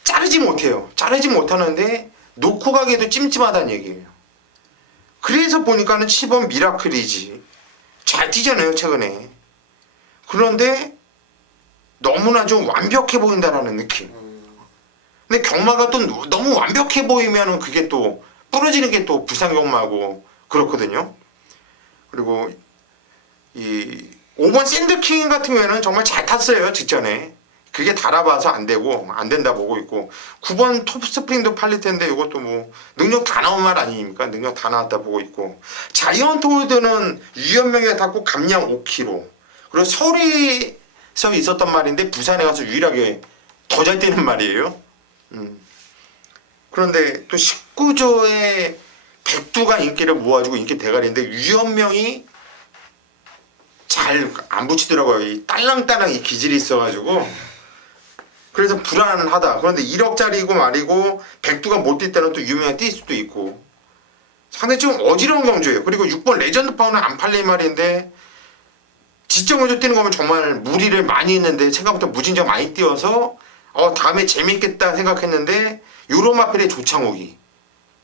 자르지 못해요. 자르지 못하는데 놓고 가기에도 찜찜하다는 얘기예요. 그래서 보니까는 10번 미라클이지 잘 뛰잖아요 최근에. 그런데 너무나 좀 완벽해 보인다라는 느낌. 근데 경마가 또 너무 완벽해 보이면은 그게 또 부러지는 게 또 부산 경마고 그렇거든요. 그리고 이 5번 샌드킹 같은 경우에는 정말 잘 탔어요 직전에. 그게 달아봐서 안 되고 안 된다 보고 있고 9번 톱스프링도 팔릴 텐데 이것도 뭐 능력 다 나온 말 아닙니까? 능력 다 나왔다 보고 있고 자이언트 홀드는 유연명에 탔고 감량 5kg 그리고 서울에서 있었던 말인데 부산에 가서 유일하게 더 잘 뛰는 말이에요. 그런데 또 19조의 백두가 인기를 모아주고 인기 대가리인데 유연명이 잘 안 붙이더라고요. 이 딸랑딸랑 이 기질이 있어가지고 그래서 불안하다. 그런데 1억짜리고 말이고 백두가 못 뛸 때는 또 유명한 뛸 수도 있고 상당히 좀 어지러운 경주예요. 그리고 6번 레전드 파워는 안 팔릴 말인데 지점 먼저 뛰는 거면 정말 무리를 많이 했는데 생각보다 무진장 많이 뛰어서 다음에 재밌겠다 생각했는데 요런 마필의 조창욱이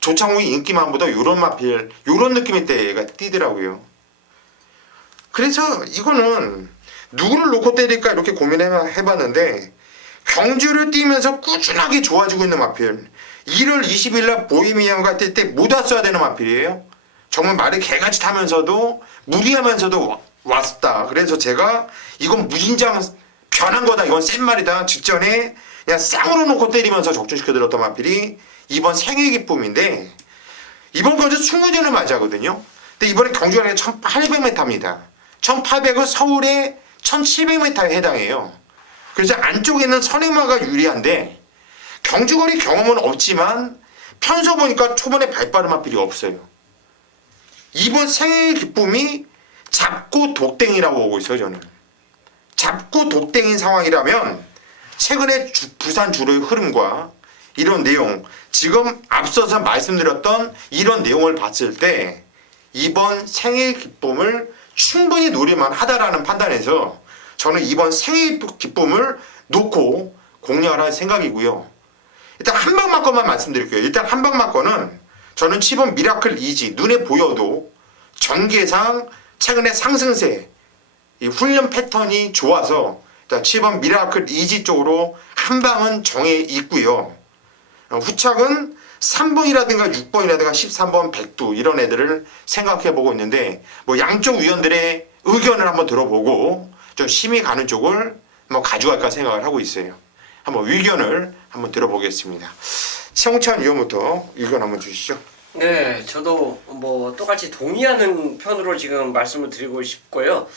인기만보다 요런 마필 요런 느낌의 때가 뛰더라고요. 그래서 이거는 누구를 놓고 때릴까 이렇게 고민해봤는데 경주를 뛰면서 꾸준하게 좋아지고 있는 마필 1월 20일 날 보헤미안가 뛸 때 못 왔어야 되는 마필이에요. 정말 말을 개같이 타면서도 무리하면서도 왔다. 그래서 제가 이건 무진장 변한 거다. 이건 센 말이다. 직전에 그냥 쌍으로 놓고 때리면서 적중시켜 들었던 마필이 이번 생애 기쁨인데 이번 경주 충무전을 맞이하거든요. 근데 이번에 경주가 1800m입니다. 1800은 서울의 1700m에 해당해요. 그래서 안쪽에 있는 선행마가 유리한데 경주거리 경험은 없지만 편서 보니까 초반에 발빠른 마필이 없어요. 이번 생애 기쁨이 잡고 독땡이라고 보고 있어요. 저는 잡고 독땡인 상황이라면 최근에 부산 주로의 흐름과 이런 내용 지금 앞서서 말씀드렸던 이런 내용을 봤을 때 이번 생애 기쁨을 충분히 노릴만 하다라는 판단에서 저는 이번 생애 기쁨을 놓고 공략을 할 생각이고요. 일단 한방막건만 말씀드릴게요. 일단 한방막건은 저는 7번 미라클 이지 눈에 보여도 전개상 최근에 상승세 이 훈련 패턴이 좋아서 일단 7번 미라클 이지 쪽으로 한방은 정해 있고요. 후착은 3번이라든가 6번이라든가 13번 백두 이런 애들을 생각해 보고 있는데 뭐 양쪽 위원들의 의견을 한번 들어보고 좀 심히 가는 쪽을 뭐 가져갈까 생각을 하고 있어요. 한번 의견을 한번 들어보겠습니다. 최홍찬 위원부터 의견 한번 주시죠. 네, 저도 뭐 똑같이 동의하는 편으로 지금 말씀을 드리고 싶고요.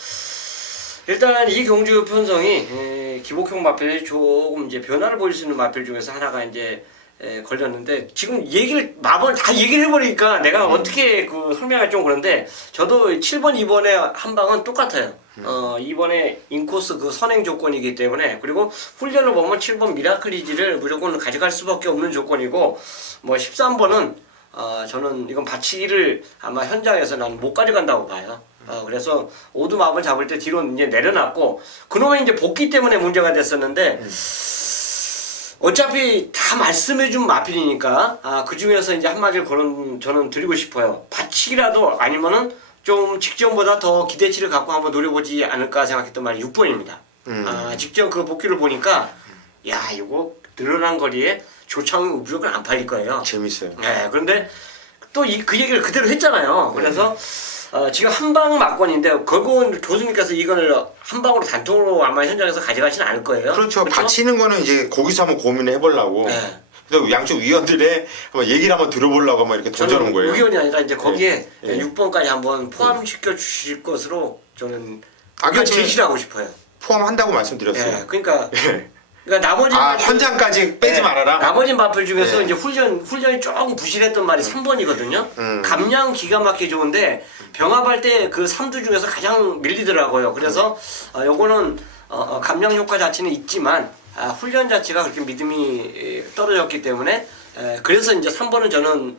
일단 이 경주 편성이 기복형 마필이 조금 이제 변화를 보일 수 있는 마필 중에서 하나가 이제 걸렸는데 지금 마번 다 얘기를 해버리니까 내가 어떻게 설명할 좀 그런데 저도 7번 2번의 한 방은 똑같아요. 이번에 인코스 선행 조건이기 때문에 그리고 훈련을 보면 7번 미라클이지를 무조건 가져갈 수밖에 없는 조건이고 뭐 13번은 저는 이건 받치기를 아마 현장에서 난 못 가져간다고 봐요. 그래서 오두마블 잡을 때 뒤로 이제 내려놨고 그놈의 이제 복귀 때문에 문제가 됐었는데 어차피 다 말씀해준 마필이니까 그 중에서 이제 한마디를 저는 드리고 싶어요. 받치기라도 아니면은 좀 직전보다 더 기대치를 갖고 한번 노려보지 않을까 생각했던 말이 6번입니다. 직전 그 복귀를 보니까 야 이거 늘어난 거리에 조창우 무조건 안 팔릴 거예요. 재밌어요. 네, 그런데 또 그 얘기를 그대로 했잖아요. 그래서 지금 한방 막건인데 결국은 교수님께서 이걸 한 방으로 단통으로 아마 현장에서 가져가지는 않을 거예요. 그렇죠. 받치는 거는 이제 거기서 한번 고민을 해보려고. 네. 그래서 양쪽 위원들의 한번 얘기를 한번 들어보려고 막 이렇게 던져놓은 거예요. 의견이 아니라 이제 거기에 네. 6번까지 한번 포함시켜 주실 것으로 저는 아까 제시를 하고 싶어요. 포함한다고 말씀드렸어요. 네, 그러니까 나머지 현장까지 빼지 말아라. 나머지 마필 중에서 이제 훈련이 조금 부실했던 말이 3번이거든요. 감량 기가 막히게 좋은데 병합할 때 그 3두 중에서 가장 밀리더라고요. 그래서 요거는 감량 효과 자체는 있지만 훈련 자체가 그렇게 믿음이 떨어졌기 때문에 그래서 이제 3번은 저는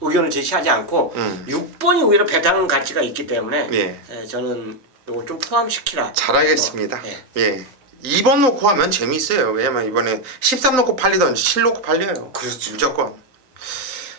의견을 제시하지 않고 6번이 오히려 배당 가치가 있기 때문에 저는 요거 좀 포함시키라. 잘하겠습니다. 예. 2번 놓고 하면 재미있어요. 왜냐면 이번에 13 놓고 팔리던지 7 놓고 팔려요. 그렇죠. 무조건.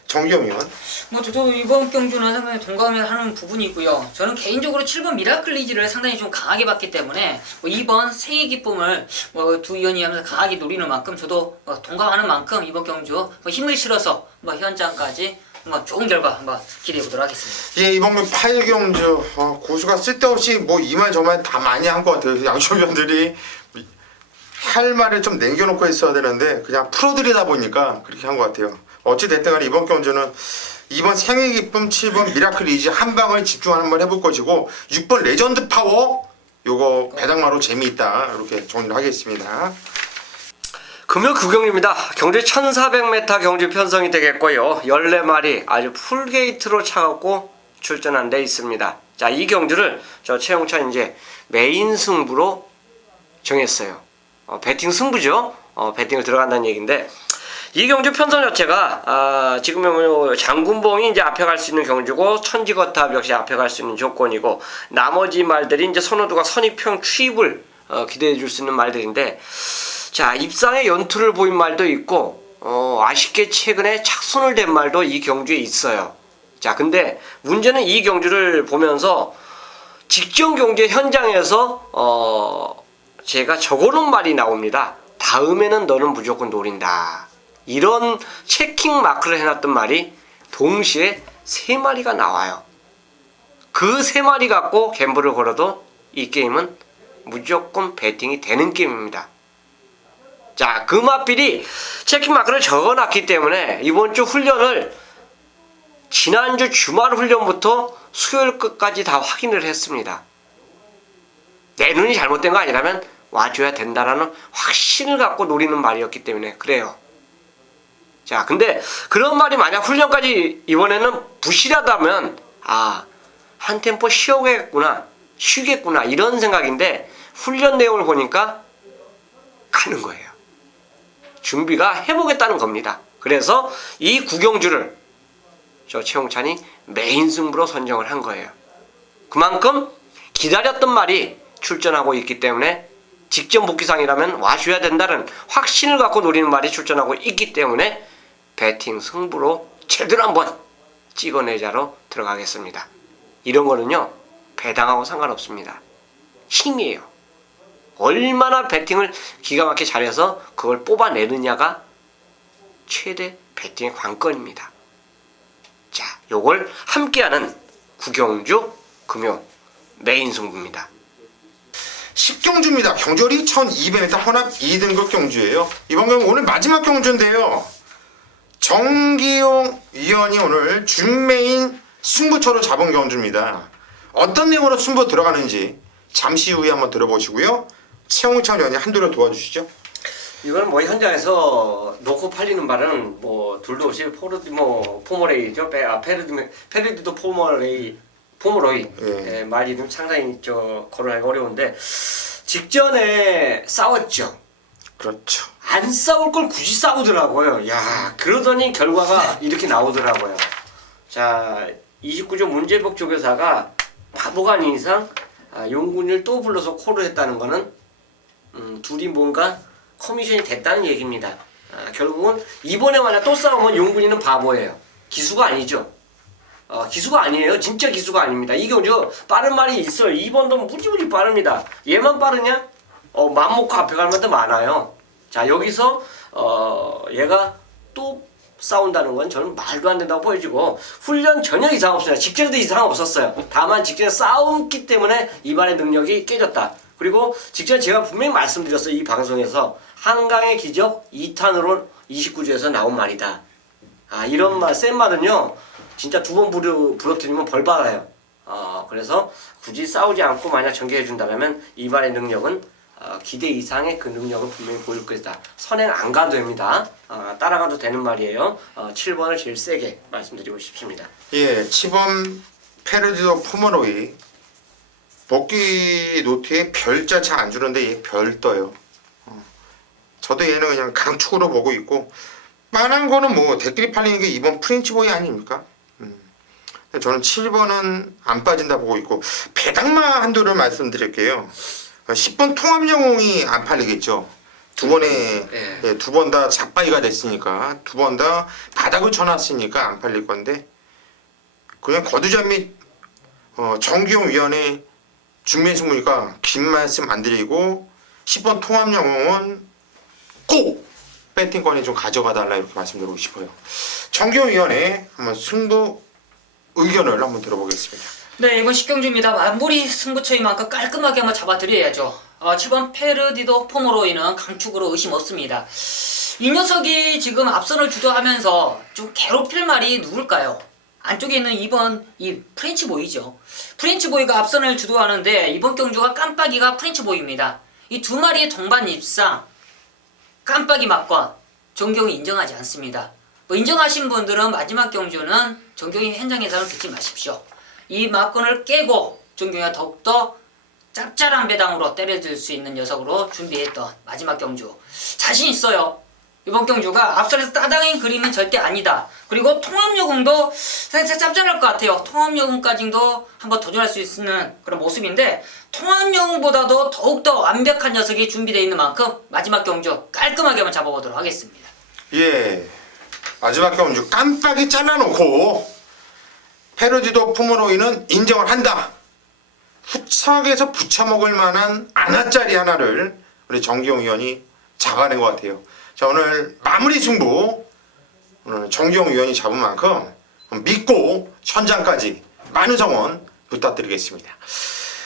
정기영 의원. 뭐 저도 이번 경주는 상당히 동감하는 부분이 있고요. 저는 개인적으로 7번 미라클리지를 상당히 좀 강하게 봤기 때문에 뭐 2번 생의 기쁨을 뭐 두 의원이 하면서 강하게 노리는 만큼 저도 동감하는 만큼 이번 경주 뭐 힘을 실어서 뭐 현장까지 한번 좋은 결과 한번 기대해 보도록 하겠습니다. 예, 이번 8경주 고수가 쓸데없이 뭐 이 말 저 말 다 많이 한 것 같아요. 양쪽 의원들이 할 말을 좀 남겨놓고 했어야 되는데 그냥 풀어드리다 보니까 그렇게 한 것 같아요. 어찌됐든 간에 이번 경주는 2번 생의 기쁨, 7번 미라클 이지 한 방을 집중 한번 해볼 것이고 6번 레전드 파워 요거 배당마로 재미있다 이렇게 정리를 하겠습니다. 금요 구경입니다. 경주 1400m 경주 편성이 되겠고요. 14마리 아주 풀게이트로 차갖고 출전한 데 있습니다. 자, 이 경주를 저 최용찬 이제 메인 승부로 정했어요. 배팅 승부죠. 배팅을 들어간다는 얘기인데 이 경주 편성 자체가 지금 장군봉이 이제 앞에 갈 수 있는 경주고 천지거탑 역시 앞에 갈 수 있는 조건이고 나머지 말들이 이제 선호도가 선입평 추입을 기대해 줄 수 있는 말들인데 자, 입상의 연투를 보인 말도 있고 아쉽게 최근에 착손을 댄 말도 이 경주에 있어요. 자, 근데 문제는 이 경주를 보면서 직전 경주 현장에서 제가 적어놓은 말이 나옵니다. 다음에는 너는 무조건 노린다. 이런 체킹 마크를 해놨던 말이 동시에 3마리가 나와요. 그 3마리 갖고 갬블을 걸어도 이 게임은 무조건 배팅이 되는 게임입니다. 자, 그 맛비리 체킹 마크를 적어놨기 때문에 이번 주 훈련을 지난주 주말 훈련부터 수요일 끝까지 다 확인을 했습니다. 내 눈이 잘못된 거 아니라면 와줘야 된다라는 확신을 갖고 노리는 말이었기 때문에 그래요. 자, 근데 그런 말이 만약 훈련까지 이번에는 부실하다면 한 템포 쉬겠구나 이런 생각인데 훈련 내용을 보니까 가는 거예요. 준비가 해보겠다는 겁니다. 그래서 이 구경주를 저 최용찬이 메인 승부로 선정을 한 거예요. 그만큼 기다렸던 말이 출전하고 있기 때문에 직전 복귀상이라면 와줘야 된다는 확신을 갖고 노리는 말이 출전하고 있기 때문에 배팅 승부로 제대로 한번 찍어내자로 들어가겠습니다. 이런 거는요 배당하고 상관없습니다. 힘이에요. 얼마나 배팅을 기가 막히게 잘해서 그걸 뽑아내느냐가 최대 배팅의 관건입니다. 자, 요걸 함께하는 구경주 금요 메인 승부입니다. 10경주입니다. 경주리 1200m 혼합 2등급 경주예요. 이번 경우 오늘 마지막 경주인데요. 정기용 위원이 오늘 준메인 승부처로 잡은 경주입니다. 어떤 내용으로 승부 들어가는지 잠시 후에 한번 들어보시고요. 최홍찬 위원이 한도를 도와주시죠. 이건 뭐 현장에서 놓고 팔리는 말은 뭐 둘도 없이 포모레이죠. 페르디도 포모로이 예. 말이 좀 상당히 거론하기 어려운데 직전에 싸웠죠. 그렇죠. 안 싸울 걸 굳이 싸우더라고요. 야, 그러더니 결과가 이렇게 나오더라고요. 자, 29조 문재복 조교사가 바보가 아닌 이상 용군을 또 불러서 콜을 했다는 거는 둘이 뭔가 커미션이 됐다는 얘기입니다. 결국은 이번에 만약 또 싸우면 용군이는 바보예요. 기수가 아니죠. 기수가 아니에요. 진짜 기수가 아닙니다. 이 경주 빠른 말이 있어요. 2번도 무지무지 빠릅니다. 얘만 빠르냐? 맘먹고 앞에 갈 만도 많아요. 자, 여기서 얘가 또 싸운다는 건 저는 말도 안 된다고 보여지고 훈련 전혀 이상 없어요. 직전에도 이상 없었어요. 다만 직전에 싸움기 때문에 이반의 능력이 깨졌다. 그리고 직전에 제가 분명히 말씀드렸어요. 이 방송에서 한강의 기적 2탄으로 29주에서 나온 말이다. 이런 말, 센 말은요 진짜 2번 부러뜨리면 벌 받아요. 그래서 굳이 싸우지 않고 만약 전개해준다면 이반의 능력은 기대 이상의 그 능력을 분명히 보일 것이다. 선행 안 가도 됩니다. 따라가도 되는 말이에요. 7번을 제일 세게 말씀드리고 싶습니다. 예, 7번 페르디도 포모로이 복귀 노트에 별자 잘 안 주는데 얘 별 떠요. 저도 얘는 그냥 강축으로 보고 있고 빤한 거는 뭐 댓글이 팔리는 게 이번 프렌치보이 아닙니까? 저는 7번은 안 빠진다 보고 있고 배당마 한도를 말씀드릴게요. 10번 통합영웅이 안 팔리겠죠. 두 번 다 잡바이가 됐으니까 두 번 다 바닥을 쳐놨으니까 안 팔릴 건데 그냥 거두잡 및 정기용 위원회 준비승부니까 긴 말씀 안 드리고 10번 통합영웅은 꼭 배팅권에 좀 가져가 달라 이렇게 말씀드리고 싶어요. 정기용 위원회 한번 승부 의견을 한번 들어보겠습니다. 네, 이번 10경주입니다. 마무리 승부처인 만큼 깔끔하게 한번 잡아드려야죠. 7번 페르디도 포모로이는 강축으로 의심 없습니다. 이 녀석이 지금 앞선을 주도하면서 좀 괴롭힐 말이 누굴까요? 안쪽에 있는 2번 이 프렌치보이죠. 프렌치보이가 앞선을 주도하는데 이번 경주가 깜빡이가 프렌치보이입니다. 이 두 마리의 동반 입상 깜빡이 막권 정경이 인정하지 않습니다. 뭐 인정하신 분들은 마지막 경주는 정경이 현장 예상을 듣지 마십시오. 이 막권을 깨고 정경이가 더욱더 짭짤한 배당으로 때려줄 수 있는 녀석으로 준비했던 마지막 경주 자신 있어요. 이번 경주가 앞선에서 따당인 그림은 절대 아니다. 그리고 통합요금도 살짝 짭짤할 것 같아요. 통합요금까지도 한번 도전할 수 있는 그런 모습인데 통합요금보다도 더욱더 완벽한 녀석이 준비되어 있는 만큼 마지막 경주 깔끔하게 한번 잡아보도록 하겠습니다. 예, 마지막 경주 깜빡이 잘라놓고 페르디도 포모로이는 인정을 한다. 후착에서 붙여먹을 만한 아나짜리 하나를 우리 정기용 위원이 잡아낸 것 같아요. 자, 오늘 마무리 승부 오늘 정기용 위원이 잡은 만큼 믿고 현장까지 많은 성원 부탁드리겠습니다.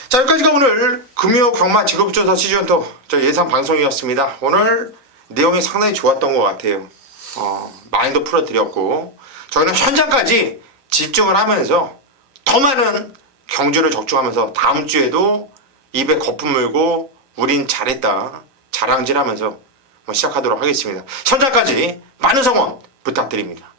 자, 여기까지가 오늘 금요 경마 직업조사 시즌2 저 예상 방송이었습니다. 오늘 내용이 상당히 좋았던 것 같아요. 많이도 풀어드렸고 저희는 현장까지 집중을 하면서 더 많은 경주를 적중하면서 다음 주에도 입에 거품 물고 우린 잘했다 자랑질하면서 시작하도록 하겠습니다. 현장까지 많은 성원 부탁드립니다.